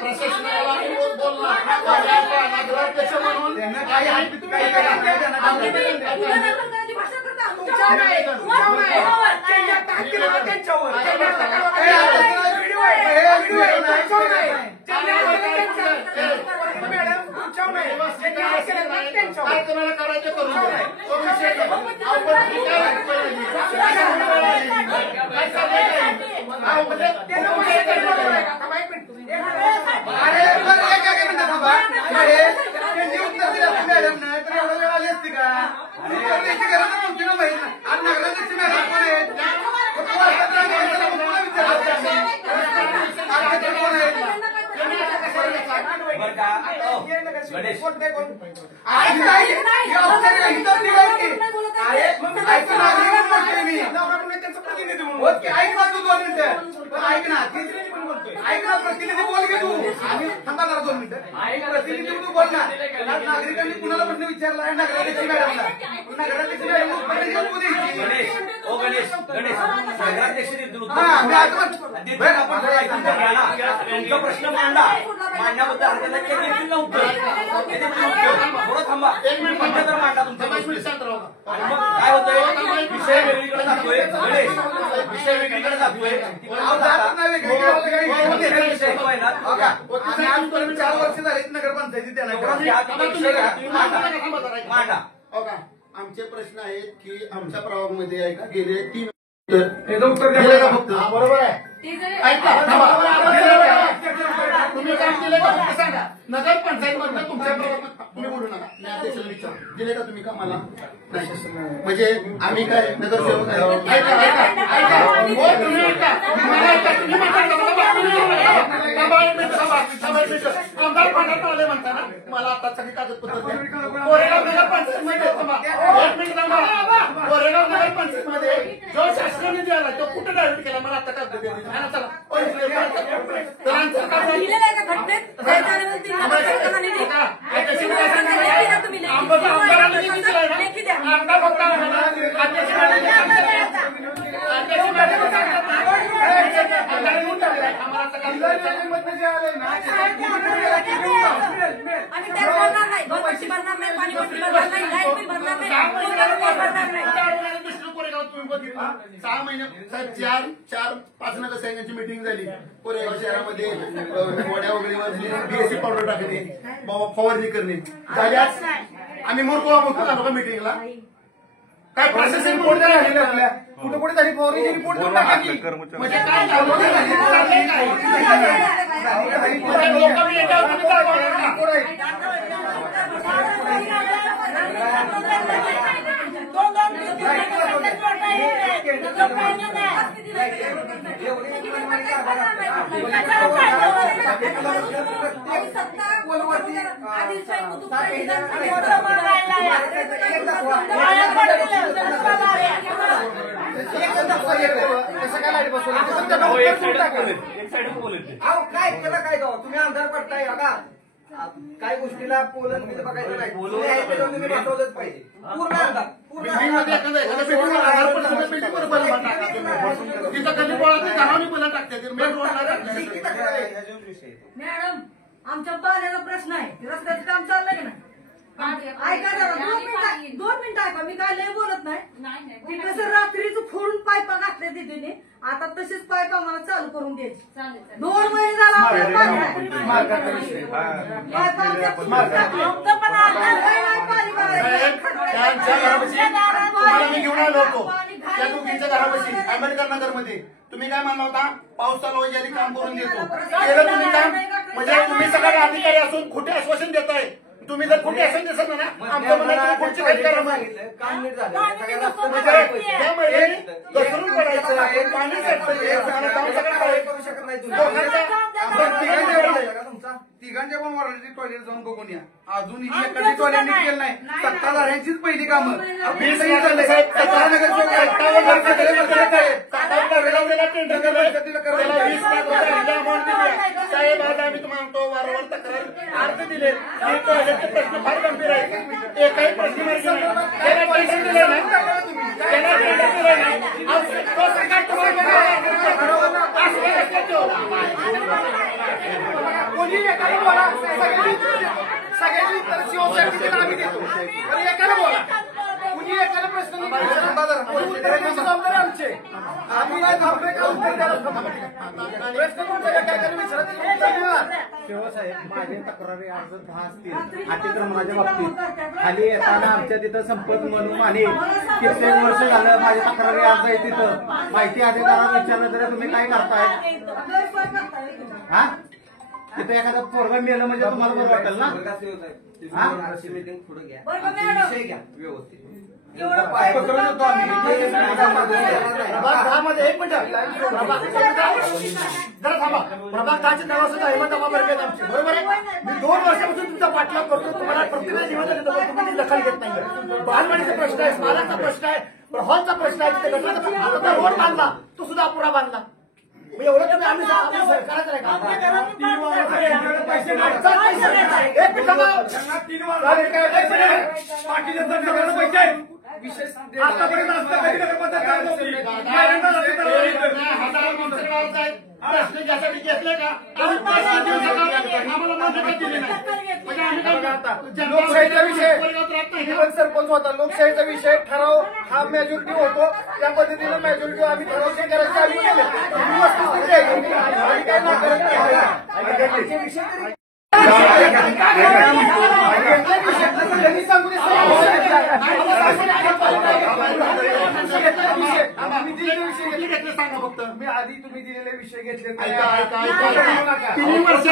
प्रशासनाला बोलला नगराध्यक्ष म्हणून त्यांना काही काय कोणाला करायचं करू तो विषय प्रतिनिधी बोल घे तू थांबा जरा 2 मिनिटं प्रतिनिधी तू बोल ना नागरिकांनी कुणाला प्रश्न विचारला आहे नगराध्यक्ष मॅडमला नगराध्यक्ष मॅडम प्रश्न मांडा मांडण्याबद्दल थांबा 1 मिनिट मांडा तुमचा काय होतंय विषय वेगळीकडे जातोय विषय वेगळीकडे जातोय 4 वर्ष झाली नगरपंचायती मांडा आमचे प्रश्न आहेत की आमच्या प्रभागामध्ये आहे का गेले 3 फक्त बरोबर आहे ऐका तुम्ही काम केलं का फक्त सांगा नगरपंचायत मधलं तुमच्या प्रभागात तुम्ही बोलू नका न्यायाधीशाला विचार दिले का तुम्ही कामाला म्हणजे आम्ही काय नगरसेवक ऐका तुम्ही ऐका आमदार फंडात आले म्हणता ना मला आता सगळी कागदपत्र कोरेगाव नगरपंचायत मध्ये कोरेगाव नगरपंचायत मध्ये जो शासनाने निधी आला तो कुठे डायव्हर्ट केला मला आता कागद कोरेगाव तुम्ही बघितला 6 महिने 4-5 नगरसेवकांची मीटिंग झाली कोरेगाव शहरामध्ये वड्या वगैरे बीएससी पावडर टाकणे फवारणी करणे झाल्यास आम्ही मूर्ख आलो का मीटिंगला काय प्रशासन रिपोर्ट राहिले आपल्या कुठे कुठे झाली फवारणी रिपोर्ट म्हणजे काय काय तुम्ही आमदार पडताय बघा काय गोष्टीला बोलत बघायचं नाही तुम्ही बसवलंच पाहिजे पूर्ण मॅडम आमच्या पाण्याचा प्रश्न आहे रस्त्याचं काम चाललंय का नाही ऐका जरा 2 मिनिटं ऐका मी काय लय बोलत नाही ती कसं रात्रीचं फोडून पाईपा घातल्या तिथे आता तसेच पाईप आम्हाला चालू करून द्यायचे 2 महिने झाला मी घेऊन आलो होतो त्या दोघींच्या घरापाशी आंबेडकर नगर मध्ये तुम्ही काय म्हणला होता पाऊस चालू होईल आणि काम करून देतो केलं तुम्ही काम म्हणजे तुम्ही सगळे अधिकारी असून खोटे आश्वासन देताय तुम्ही जर कुठे असेल दिसत ना आमचं म्हणायचं पुढची काही करा काम नीट झालं त्या महिन्याने घसरून पडायचं पाणी करू शकत नाही तुमचा तिघांच्या पण वॉर्डाची टॉयलेट जाऊन बघून या. अजूनही एखादी टॉयलेट केलं नाही. सत्ताधाऱ्यांचीच पहिली कामं. 20 नगरसेवक साहेब आज आम्ही तुम्हाला म्हणतो वारंवार तक्रार अर्ज दिले टॉयलेटचे प्रश्न फार गंभीर आहे. एकही प्रश्न मार्गी नाही. त्याला टेंडर दिले नाही. त्याला टेंडर दिले नाही. कोणी एकाला बोला सगळ्यांनी उत्तर शिवसाहेब आम्ही देतो एकाला बोला कुणी एकाला प्रश्न जबाबदारी आमचे आम्ही नाही थांबले का उत्तर द्यायला प्रश्न तुमच्या काय विचारत शिवसाहेब माझे तक्रारी अर्ज 10 असतील अतिक्रमणाच्या बाबतीत खाली येताना आमच्या तिथं संपत म्हणून आणि कित्येक वर्ष झालं माझे तक्रारी अर्ज आहे तिथं माहिती अधिकाराला विचारलं तरी तुम्ही काय करताय हा तिथे एखादा पोरगा मेलं म्हणजे तुम्हाला बरं वाटेल ना पुढे घ्या विषय घ्या व्यवस्थित प्रभाग 10 मध्ये 1 मिनिट जरा थांबा. प्रभाग 10चे नावासुद्धा हेमंतराव बर्गे आहेत आमचे, बरोबर आहे. मी 2 वर्षापासून तुमचा पाठलाग करतो. तुम्हाला प्रत्येक जिल्ह्यात देतो पण तुम्ही दखल घेत नाही. बालवाडीचा प्रश्न आहे, स्मारकचा प्रश्न आहे, हॉलचा प्रश्न आहे, तिथे गटराचा आता रोड बांधला तो सुद्धा अपुरा बांधला. एवढं तुम्ही आम्ही सरकारच आहे का पैसे एक पैसे आतापर्यंत प्रश्न ज्यासाठी घेतले का आम्हाला मान्यता दिली नाही. लोकशाहीचा विषय सरपंच होता. लोकशाहीचा विषय ठराव हा मेजॉरिटी होतो. त्या पद्धतीने मेजॉरिटी आम्ही ठराव करायची आम्ही केले. काय सांगा फक्त मी आधी तुम्ही दिलेले विषय घेतले 3 वर्ष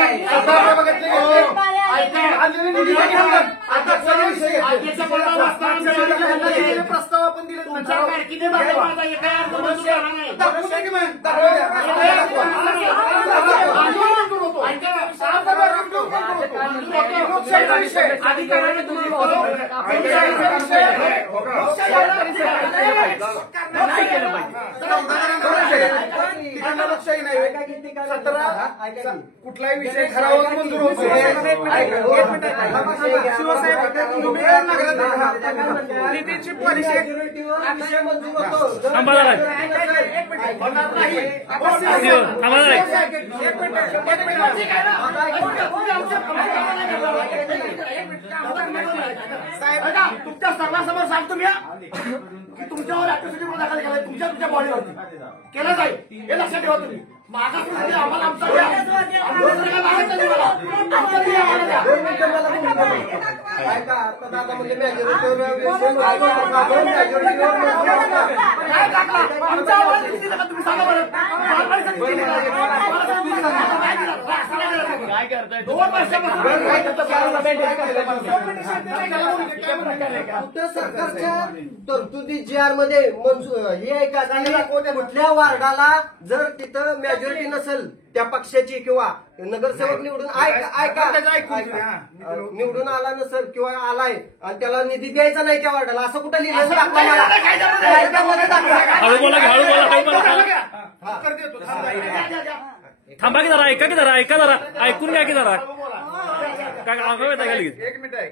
प्रस्ताव आपण दिले लोकशाही नाही. 17 कुठलाही विषय ठराव मंजूर होतो. निधीची परिषद विषय मंजूर होतो. साहेब तुमच्या सर्वांसमोर सांगतो मी की तुमच्यावर ऍट्रॉसिटी गुन्हा दाखल केलाय तुमच्या बॉडीवरती केला जाईल हे लक्षात ठेवा तुम्ही. मागास आम्हाला आमचा तुम्ही सांगा बरं काय करताय 2 वर्षापासून उत्तर सरकारच्या तरतुदी जी आर मध्ये हे आहे का कुठल्या वार्डाला जर तिथं मेजॉरिटी नसेल त्या पक्षाची किंवा नगरसेवक निवडून निवडून आला नसेल किंवा आलाय आणि त्याला निधी द्यायचा नाही त्या वार्डाला असं कुठं लिहिलं थांबा की जरा ऐका जरा ऐकून घ्या की जरा काय आगाव येता गेली. 1 मिनिट आहे.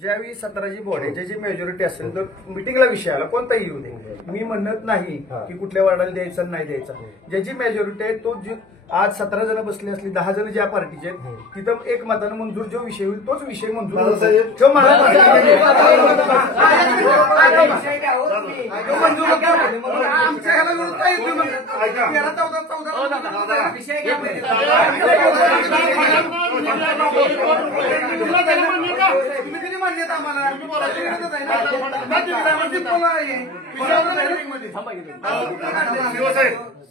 ज्यावेळी 17ची बोर्ड आहे ज्याची मेजॉरिटी असेल तर मिटिंगला विषय आला कोणताही येऊ दे. मी म्हणत नाही की कुठल्या वार्डाला द्यायचं नाही द्यायचं. ज्याची मेजॉरिटी आहे तो आज 17 जण बसले असली 10 जण ज्या पार्टीचे तिथं एक मतानं मंजूर जो विषय होईल तोच विषय मंजूर आमच्या ह्याला विरोध काही तुम्ही दिली मान्यता आम्हाला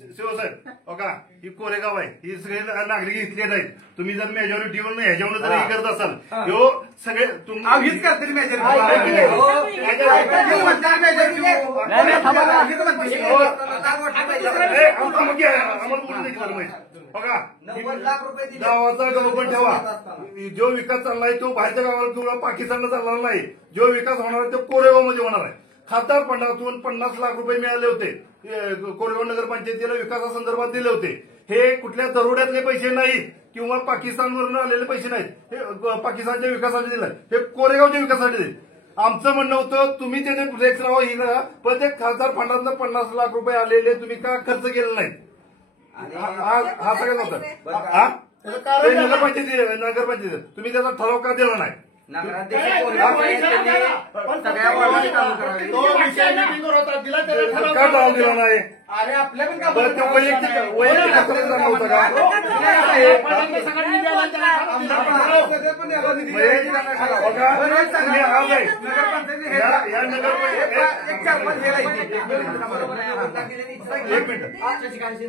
शिवसाहेब हो का, ही कोरेगाव आहे, ही सगळे नागरिक इथले आहेत. तुम्ही जर मेजॉरिटी येऊन ह्याच्यावर जर हे करत असाल, ह्यो सगळे तुम्ही बघा, गावाचा गव्हर्नमेंट ठेवा. जो विकास चाललाय तो बाहेरच्या गावाला किंवा पाकिस्तानला चालणार नाही. जो विकास होणार आहे तो कोरेगावमध्ये होणार आहे. खासदार फंडातून 50 लाख रुपये मिळाले होते, कोरेगाव नगरपंचायतीला विकासासंदर्भात दिले होते. हे कुठल्या दरोड्यातले पैसे नाहीत किंवा पाकिस्तानवरून आलेले पैसे नाहीत. हे पाकिस्तानच्या विकासासाठी दिले, हे कोरेगावच्या विकासासाठी दिले. आमचं म्हणणं होतं तुम्ही त्याचे फ्लेक्स राहा ही करा, पण ते खासदार फंडातनं 50 लाख रुपये आलेले तुम्ही का खर्च केले नाहीत? हा सगळ्यात होता. नगरपंचायती तुम्ही त्याचा ठराव का दिला नाही? का ठराव दिला नाही?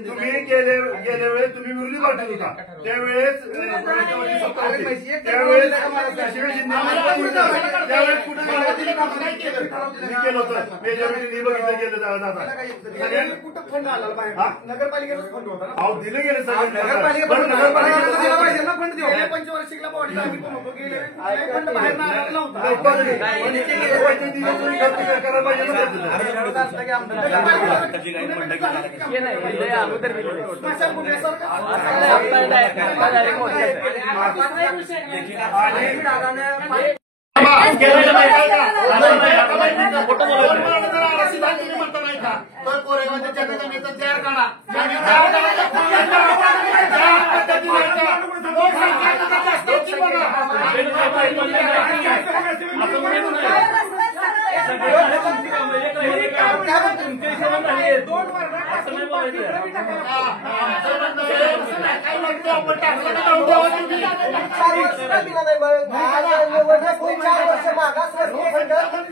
तुम्ही गेल्या वेळेस तुम्ही विरोधी पार्टीत होता, त्यावेळेस केलं होतं मेजॉरिटी बघितलं गेलं दादा. फंड आला नगरपालिकेचा फंड होता, अहो दिले गेले सगळे गेल्या पंचवार्षिकला बॉडीला आम्ही पण होतो, गेले फंड बाहेर आला नव्हता.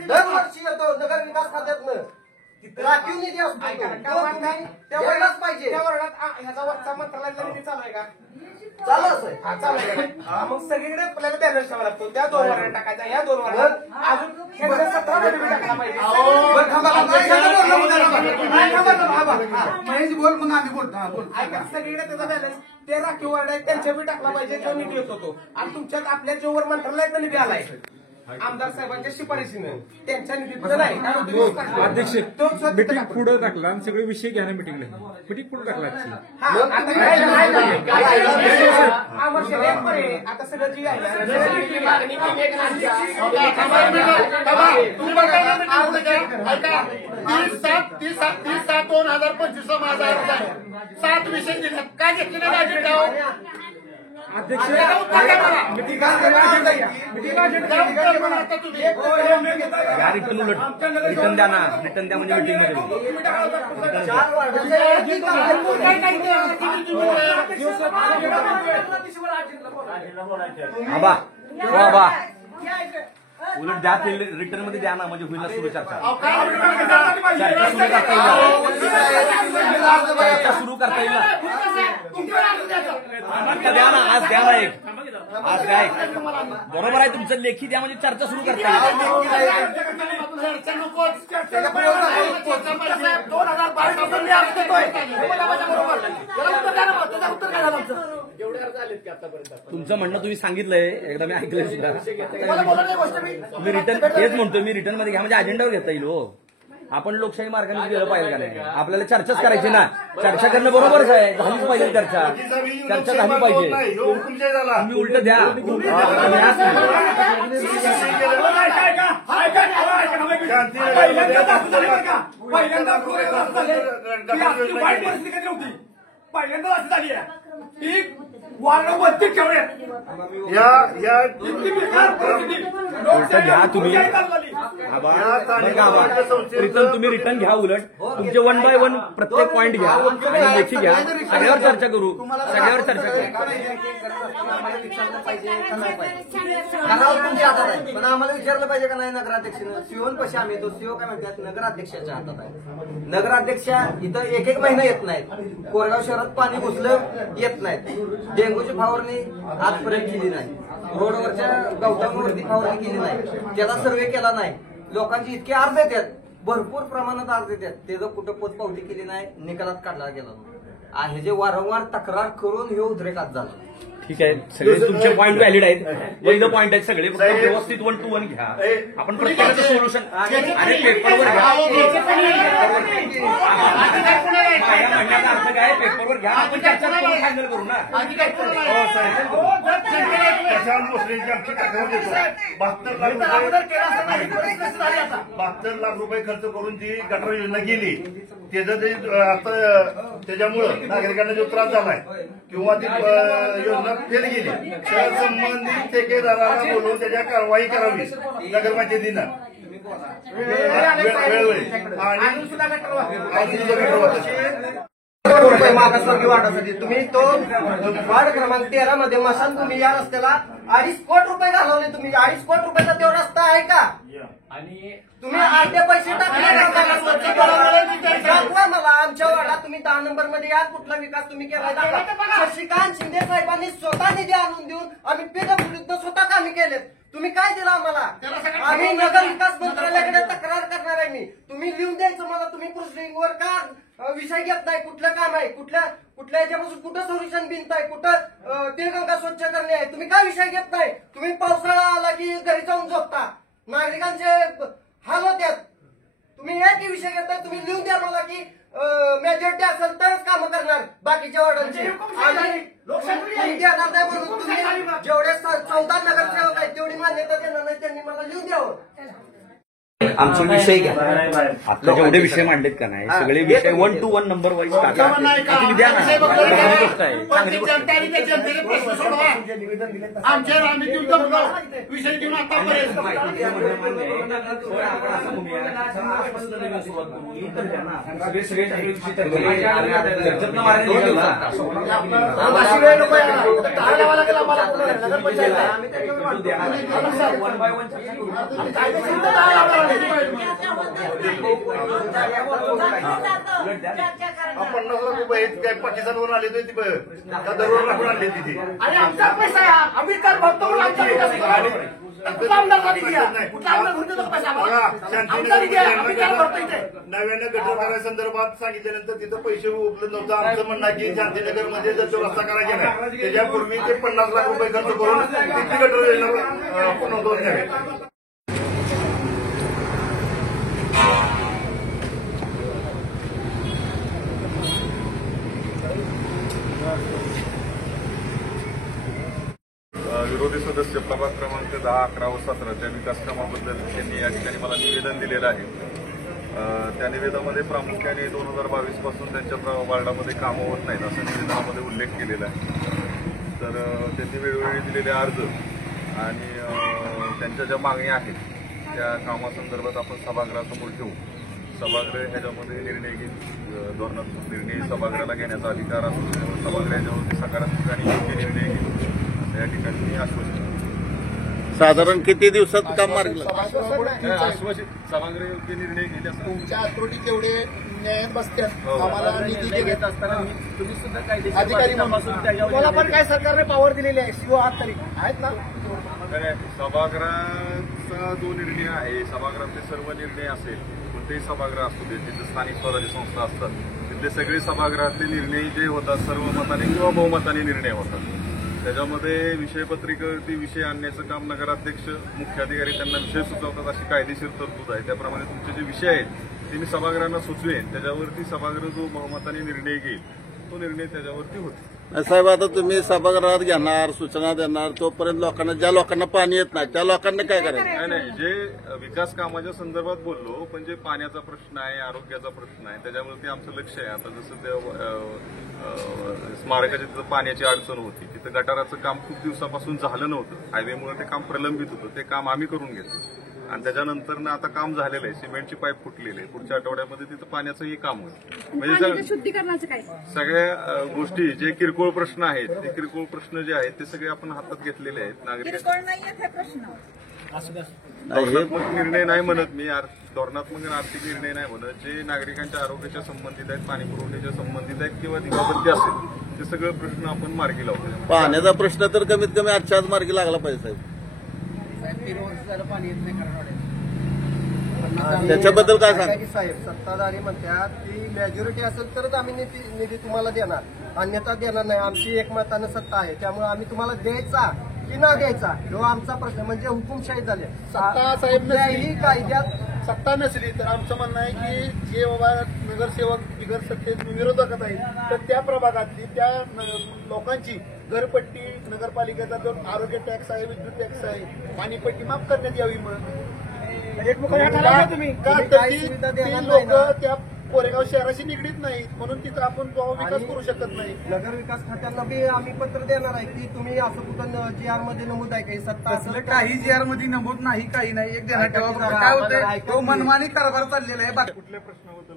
दरवर्षी येतो नगर विकास खात्यातनं राखीव निधी असतो द्यायलाच पाहिजे. ह्याचा वरचा मंत्रालयातला निधी चालू आहे का? चालू आहे. मग सगळीकडे आपल्याला बॅलन्स ठेवावा लागतो. त्या 2 वर्षात टाकायचा, या 2 वर्षात अजून 17 वर्षात टाकला पाहिजे. महेश बोल, मग आम्ही बोलतो. ऐका, सगळीकडे त्याचा बॅलन्स ते राखीव वार्ड आहे त्यांच्या बी टाकला पाहिजे, तो निधी येत होतो. आणि तुमच्यात आपल्या जोवर मंत्रालयातला निधी आलाय आमदार साहेबांच्या शिफारशीनं, त्यांच्या निधीतलं नाही. अध्यक्ष मीटिंग पुढे टाकला आणि सगळे विषय घ्या ना मीटिंगला. मीटिंग पुढे टाकला आता सगळं जी आहे तीस 2025 माझा 7 विषय दिले, काय घेतले नाही अध्यक्ष रिटर्न द्या ना, रिटर्न द्या म्हणजे मीटिंग मध्ये आबा उलट द्या, रिटर्न मध्ये द्या ना, म्हणजे होईल सुरू चर्चा सुरू करता येईल द्या ना. आज द्या ना, आज द्या. बरोबर आहे तुमचं, लेखी द्या म्हणजे चर्चा सुरू करता येईल. 2022 तुमचं म्हणणं तुम्ही सांगितलंय, एकदा मी ऐकलंय सुद्धा. तुम्ही रिटर्न हेच म्हणतोय मी, रिटर्न मध्ये घ्या म्हणजे अजेंडावर घेता येईल. हो, आपण लोकशाही मार्गाने गेलं पाहिजे का नाही? आपल्याला चर्चाच करायची ना, चर्चा करणं बरोबरच आहे, झालीच पाहिजे चर्चा झाली पाहिजे. तुम्ही उलट द्या. पहिल्यांदा असं झाली आहे वारंवरती घ्या तुम्ही प्रीतम तुम्ही रिटर्न घ्या, उलट तुमचे 1 बाय 1 प्रत्येक पॉईंट घ्या आणि लेखी घ्या, सगळ्यावर चर्चा करू, सगळ्यावर चर्चा करू. तुमच्या हातात आहे, पण आम्हाला विचारलं पाहिजे का नाही नगराध्यक्षानं. सीओन पशी आम्ही येतो, सीओ काय म्हणतात नगराध्यक्षाच्या हातात आहे. नगराध्यक्षा इथं एक महिना येत नाहीत. कोरेगाव शहरात पाणी घुसलं येत नाहीत. डेंग्यूची फवारणी आजपर्यंत केली नाही. रोडवरच्या गवतांवरती फवारणी केली नाही. त्याचा सर्व्हे केला नाही. लोकांची इतके अर्ज येतात, भरपूर प्रमाणात अर्ज येतात, त्याचं कुठं पोचपावती केली नाही, निकालात काढला गेला. हे जे वारंवार तक्रार करून हे उद्रेकात झालं. ठीक आहे, सगळे तुमचे पॉईंट व्हॅलिड आहेत, वैध पॉईंट आहेत सगळे, फक्त व्यवस्थित 1 to 1 घ्या. आपण प्रत्येकाचं सोल्युशन आणि पेपरवर घ्या. माझ्या म्हणण्याचा अर्थ काय, पेपरवर घ्या, आपण चर्चा करून फायनल करू ना. प्रशांत भोसलेंची आमची तक्रार देतो. 72 लाख रुपये खर्च करून जी गटर योजना केली, त्याचं ते आता त्याच्यामुळं नागरिकांना जो त्रास झालाय किंवा ती योजना फेल गेली, त्या संबंधित ठेकेदाराला बोलवून त्याच्या कारवाई करावी नगरपंचायतीनं वेळोवेळी. आणि अजून गटर वाटत रुपये मागासवर्गीय वाटासाठी तुम्ही तो वार्ड क्रमांक 13 मध्ये मशानभूमी या रस्त्याला 2.5 कोटी रुपये घालवले. तुम्ही 2.5 कोटी रुपयाचा तो रस्ता आहे का? आणि तुम्ही अर्धे पैसे टाकले दाखवा मला. आमच्या वार्डात तुम्ही 10 नंबर मध्ये या, कुठला विकास तुम्ही केलाय दाखवा. शशिकांत शिंदे साहेबांनी स्वतः निधी आणून देऊन आम्ही पीडब्ल्यूडीतनं स्वतः कामे केलेत. तुम्ही काय दिलं आम्हाला? आम्ही नगर विकास मंत्रालयाकडे तक्रार करणार आहे. मी तुम्ही लिहून द्यायचं मला. तुम्ही प्रोसिडिंगवर का विषय घेत नाही? कुठलं काम आहे, कुठल्या याच्यापासून कुठं सोल्युशन भिंत आहे, कुठं तिळगंगा स्वच्छ करणे आहे, तुम्ही काय विषय घेत नाही? तुम्ही पावसाळा आला की घरी जाऊन झोपता, नागरिकांचे हाल होत्यात. तुम्ही एक विषय घेत नाही. तुम्ही लिहून द्या मला की मेजॉरिटी असेल तरच कामं करणार बाकीच्या वॉर्डांची. देणार नाही म्हणून तुम्ही जेवढे 14 नगरसेवक आहेत तेवढी मान्यता देणार नाही, त्यांनी मला लिहून द्यावं. आमचे विषय घ्या. आपले जेवढे विषय मांडलेत का नाही, सगळे विषय 1 to 1 नंबर वाईज टाका. तुम्ही द्या ना, चांगली गोष्ट आहे, चांगली गोष्ट $50 लाख रुपये काय पाकिस्तानवरून आले होते त्या दररोज राखून आणले तिथे. आणि आमचा पैसा आम्ही कर भरतो. नव्यानं गटर करायसंदर्भात सांगितल्यानंतर तिथं पैसे उपलब्ध नव्हतं. आमचं म्हणणं आहे की शांतीनगर मध्ये जर तो रस्ता करायचा नाही, त्याच्यापूर्वी ते 50 लाख रुपये खर्च करून तिथली गटर योजना पूर्ण द्यावे. विरोधी सदस्य प्रभाग क्रमांक 10, 11 व 17 त्या विकास कामाबद्दल त्यांनी या ठिकाणी मला निवेदन दिलेलं आहे. त्या निवेदनामध्ये प्रामुख्याने 2022 पासून त्यांच्या वार्डामध्ये कामं होत नाहीत असं निवेदनामध्ये उल्लेख केलेला आहे. तर त्यांनी वेळोवेळी दिलेले अर्ज आणि त्यांच्या ज्या मागण्या आहेत त्या कामासंदर्भात आपण सभागृहासमोर ठेवू. सभागृह ह्याच्यामध्ये निर्णय घेईल, धोरणात्मक निर्णय सभागृहाला घेण्याचा अधिकार असतो. सभागृहाच्यावरती सकारात्मक आणि योग्य निर्णय घेईल या ठिकाणी मी आश्वासित. साधारण किती दिवसात काम मार्गलं? आश्वासित सभागृह योग्य निर्णय घेईल असं तुमच्या अथॉरिटी तेवढे न्याय बसतात. आम्हाला निधी घेत असताना तुम्ही सुद्धा कायदेशीर अधिकारी तुम्हाला पण काय सरकारने पॉवर दिलेली आहे? सीओ आहात तरी आहेत ना? सभागृहाचा जो निर्णय आहे, सभागृहातले सर्व निर्णय असेल, कोणतेही सभागृह असू दे, तिथे स्थानिक स्वराज्य संस्था असतात, तिथले सगळे सभागृहातले निर्णय जे होतात सर्व मताने किंवा बहुमताने निर्णय होतात. त्याच्यामध्ये विषयपत्रिकेवरती विषय आणण्याचं काम नगराध्यक्ष, मुख्य अधिकारी त्यांना विषय सुचवतात अशी कायदेशीर तरतूद आहे. त्याप्रमाणे तुमचे जे विषय आहेत ते मी सभागृहांना सुचवेन. त्याच्यावरती सभागृह जो बहुमताने निर्णय घेईल तो निर्णय त्याच्यावरती होतो. साहेब, आता तुम्ही सभागृहात घेणार, सूचना देणार, तोपर्यंत लोकांना, ज्या लोकांना पाणी येत नाही त्या लोकांना काय करायचं? नाही, जे विकास कामाच्या संदर्भात बोललो, पण जे पाण्याचा प्रश्न आहे, आरोग्याचा प्रश्न आहे, त्याच्यावरती आमचं लक्ष आहे. आता जसं त्या स्मारकाच्या तिथं पाण्याची अडचण होती, तिथं गटाराचं काम खूप दिवसापासून झालं नव्हतं, हायवेमुळे ते काम प्रलंबित होतं, ते काम आम्ही करून घेतलं. आणि त्याच्यानंतर आता काम झालेलं आहे, सिमेंटची पाईप फुटलेली आहे. पुढच्या आठवड्यामध्ये तिथं पाण्याचंही काम होईल. म्हणजे शुद्धीकरणाचं काय सगळ्या गोष्टी जे किरकोळ प्रश्न आहेत ते किरकोळ प्रश्न जे आहेत ते सगळे आपण हातात घेतलेले आहेत. नागरिक धोरणात्मक निर्णय नाही म्हणत मी, धोरणात्मक आर्थिक निर्णय नाही म्हणत. जे नागरिकांच्या आरोग्याच्या संबंधित आहेत, पाणी पुरवठ्याच्या संबंधित आहेत किंवा दिवाबत्ती असेल ते सगळे प्रश्न आपण मार्गी लावतो. पाण्याचा प्रश्न तर कमीत कमी आजच्या आज मार्गी लागला पाहिजे साहेब. त्याच्याबद्दल काय सांगा साहेब? सत्ताधारी म्हणतात की मेजॉरिटी असेल तरच आम्ही निधी तुम्हाला देणार, अन्यथा देणार नाही. आमची एकमतानं सत्ता आहे, त्यामुळे आम्ही तुम्हाला द्यायचा की ना द्यायचा जो आमचा प्रश्न. म्हणजे हुकुमशाही झाले. सत्ता साहेब ही कायद्यात सत्ता नसली तर आमचं म्हणणं आहे की जे बाबा नगरसेवक बिगर सत्तेत विरोधकात आहेत तर त्या प्रभागातली त्या लोकांची घरपट्टी, नगरपालिकेचा जो आरोग्य टॅक्स आहे, विद्युत टॅक्स आहे, पाणीपट्टी माफ करण्यात यावी. मग लोक त्या कोरेगाव शहराशी निगडीत नाहीत म्हणून तिथं आपण विकास करू शकत नाही. नगर विकास खात्यांना बी आम्ही पत्र देणार आहे की तुम्ही असं कुठं जीआर मध्ये नमूद आहे काही सत्ता असं काही जीआर मध्ये नमूद नाही, काही नाही. एक देण्यात ठेवा. काय होतंय तो मनमानी कारभार चाललेला आहे. बाकी कुठल्या प्रश्नाबद्दल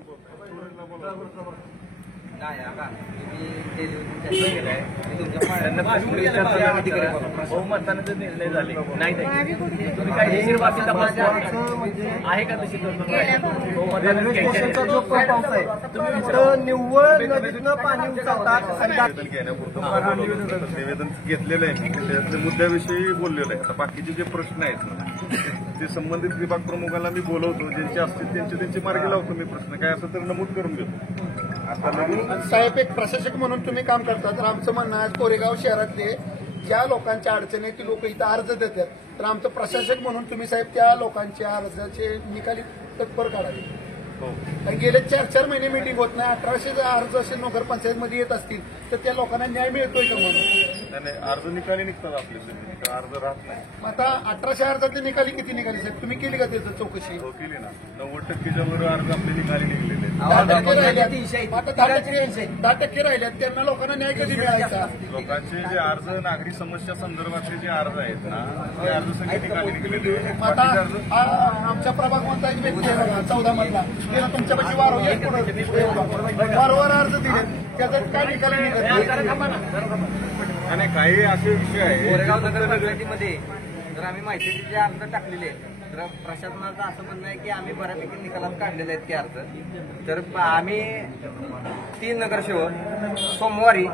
बहुमताने निर्णय झाले नाही तुम्ही कायदेशीर बाबी तपास आहे का तशी जो पाऊस आहे तर निव्वळ नदीतनं पाणी उचलतात. निवेदन घेतलेलं आहे, त्यातल्या मुद्द्याविषयी बोललेलं आहे. आता बाकीचे जे प्रश्न आहेत ना ते संबंधित विभाग प्रमुखांना मी बोलवतो, ज्यांचे असतील त्यांचे मार्गी लावतो मी. प्रश्न काय असं तर नमूद करून घेतो. आता साहेब एक प्रशासक म्हणून तुम्ही काम करता, तर आमचं म्हणणं आहे कोरेगाव शहरातले ज्या लोकांच्या अडचणी ती लोक इथं अर्ज देतात, तर आमचं प्रशासक म्हणून तुम्ही साहेब त्या लोकांच्या अर्जाचे निकाली तत्पर काढावे. कारण गेले 4-4 महिने मिटिंग होत नाही. 1800 अर्ज असे नगरपंचायतमध्ये येत असतील तर त्या लोकांना न्याय मिळतोय का म्हणून? अर्ज निकाली निघतात आपले सगळे, अर्ज राहत नाही. आता 1800 अर्जातले निकाली किती निघाली साहेब? तुम्ही केली का त्याचं चौकशी? हो केली ना. 90%च्या वर अर्ज आपले निकाली निघलेले आहेत. 10% राहिल्यात. आता 10% राहिल्यात, त्यांना लोकांना न्याय कधी मिळायचा? लोकांचे जे अर्ज नागरी समस्या संदर्भातले जे अर्ज आहेत ना ते अर्ज सगळे निकाली निघलेले आहेत. आता आमच्या प्रभाग म्हणता एक व्यक्ती आहे 14 मधला, गेला तुमच्यापाशी वारंवार अर्ज दिले, त्याचा काय निकाल आणि काही असे विषय आहेत कोरेगाव नगरपंचायतीमध्ये जर आम्ही माहितीचे अर्ज टाकलेले तर प्रशासनाचं असं म्हणणं आहे की आम्ही बऱ्यापैकी निकालात काढलेले आहेत ते अर्ज. तर आम्ही 3 नगरसेवक सोमवारी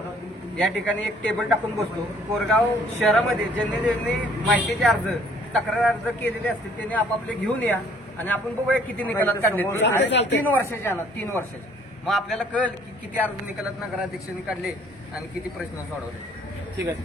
या ठिकाणी एक टेबल टाकून बसतो. कोरेगाव शहरामध्ये ज्यांनी माहितीचे अर्ज, तक्रार अर्ज केलेले असतील त्यांनी आपापले घेऊन या आणि आपण बघूया किती निकालात काढले. 3 वर्षाचे आणा, 3 वर्षाचे. मग आपल्याला कळेल की किती अर्ज निकालात नगराध्यक्षांनी काढले आणि किती प्रश्न सोडवले. ठीक आहे.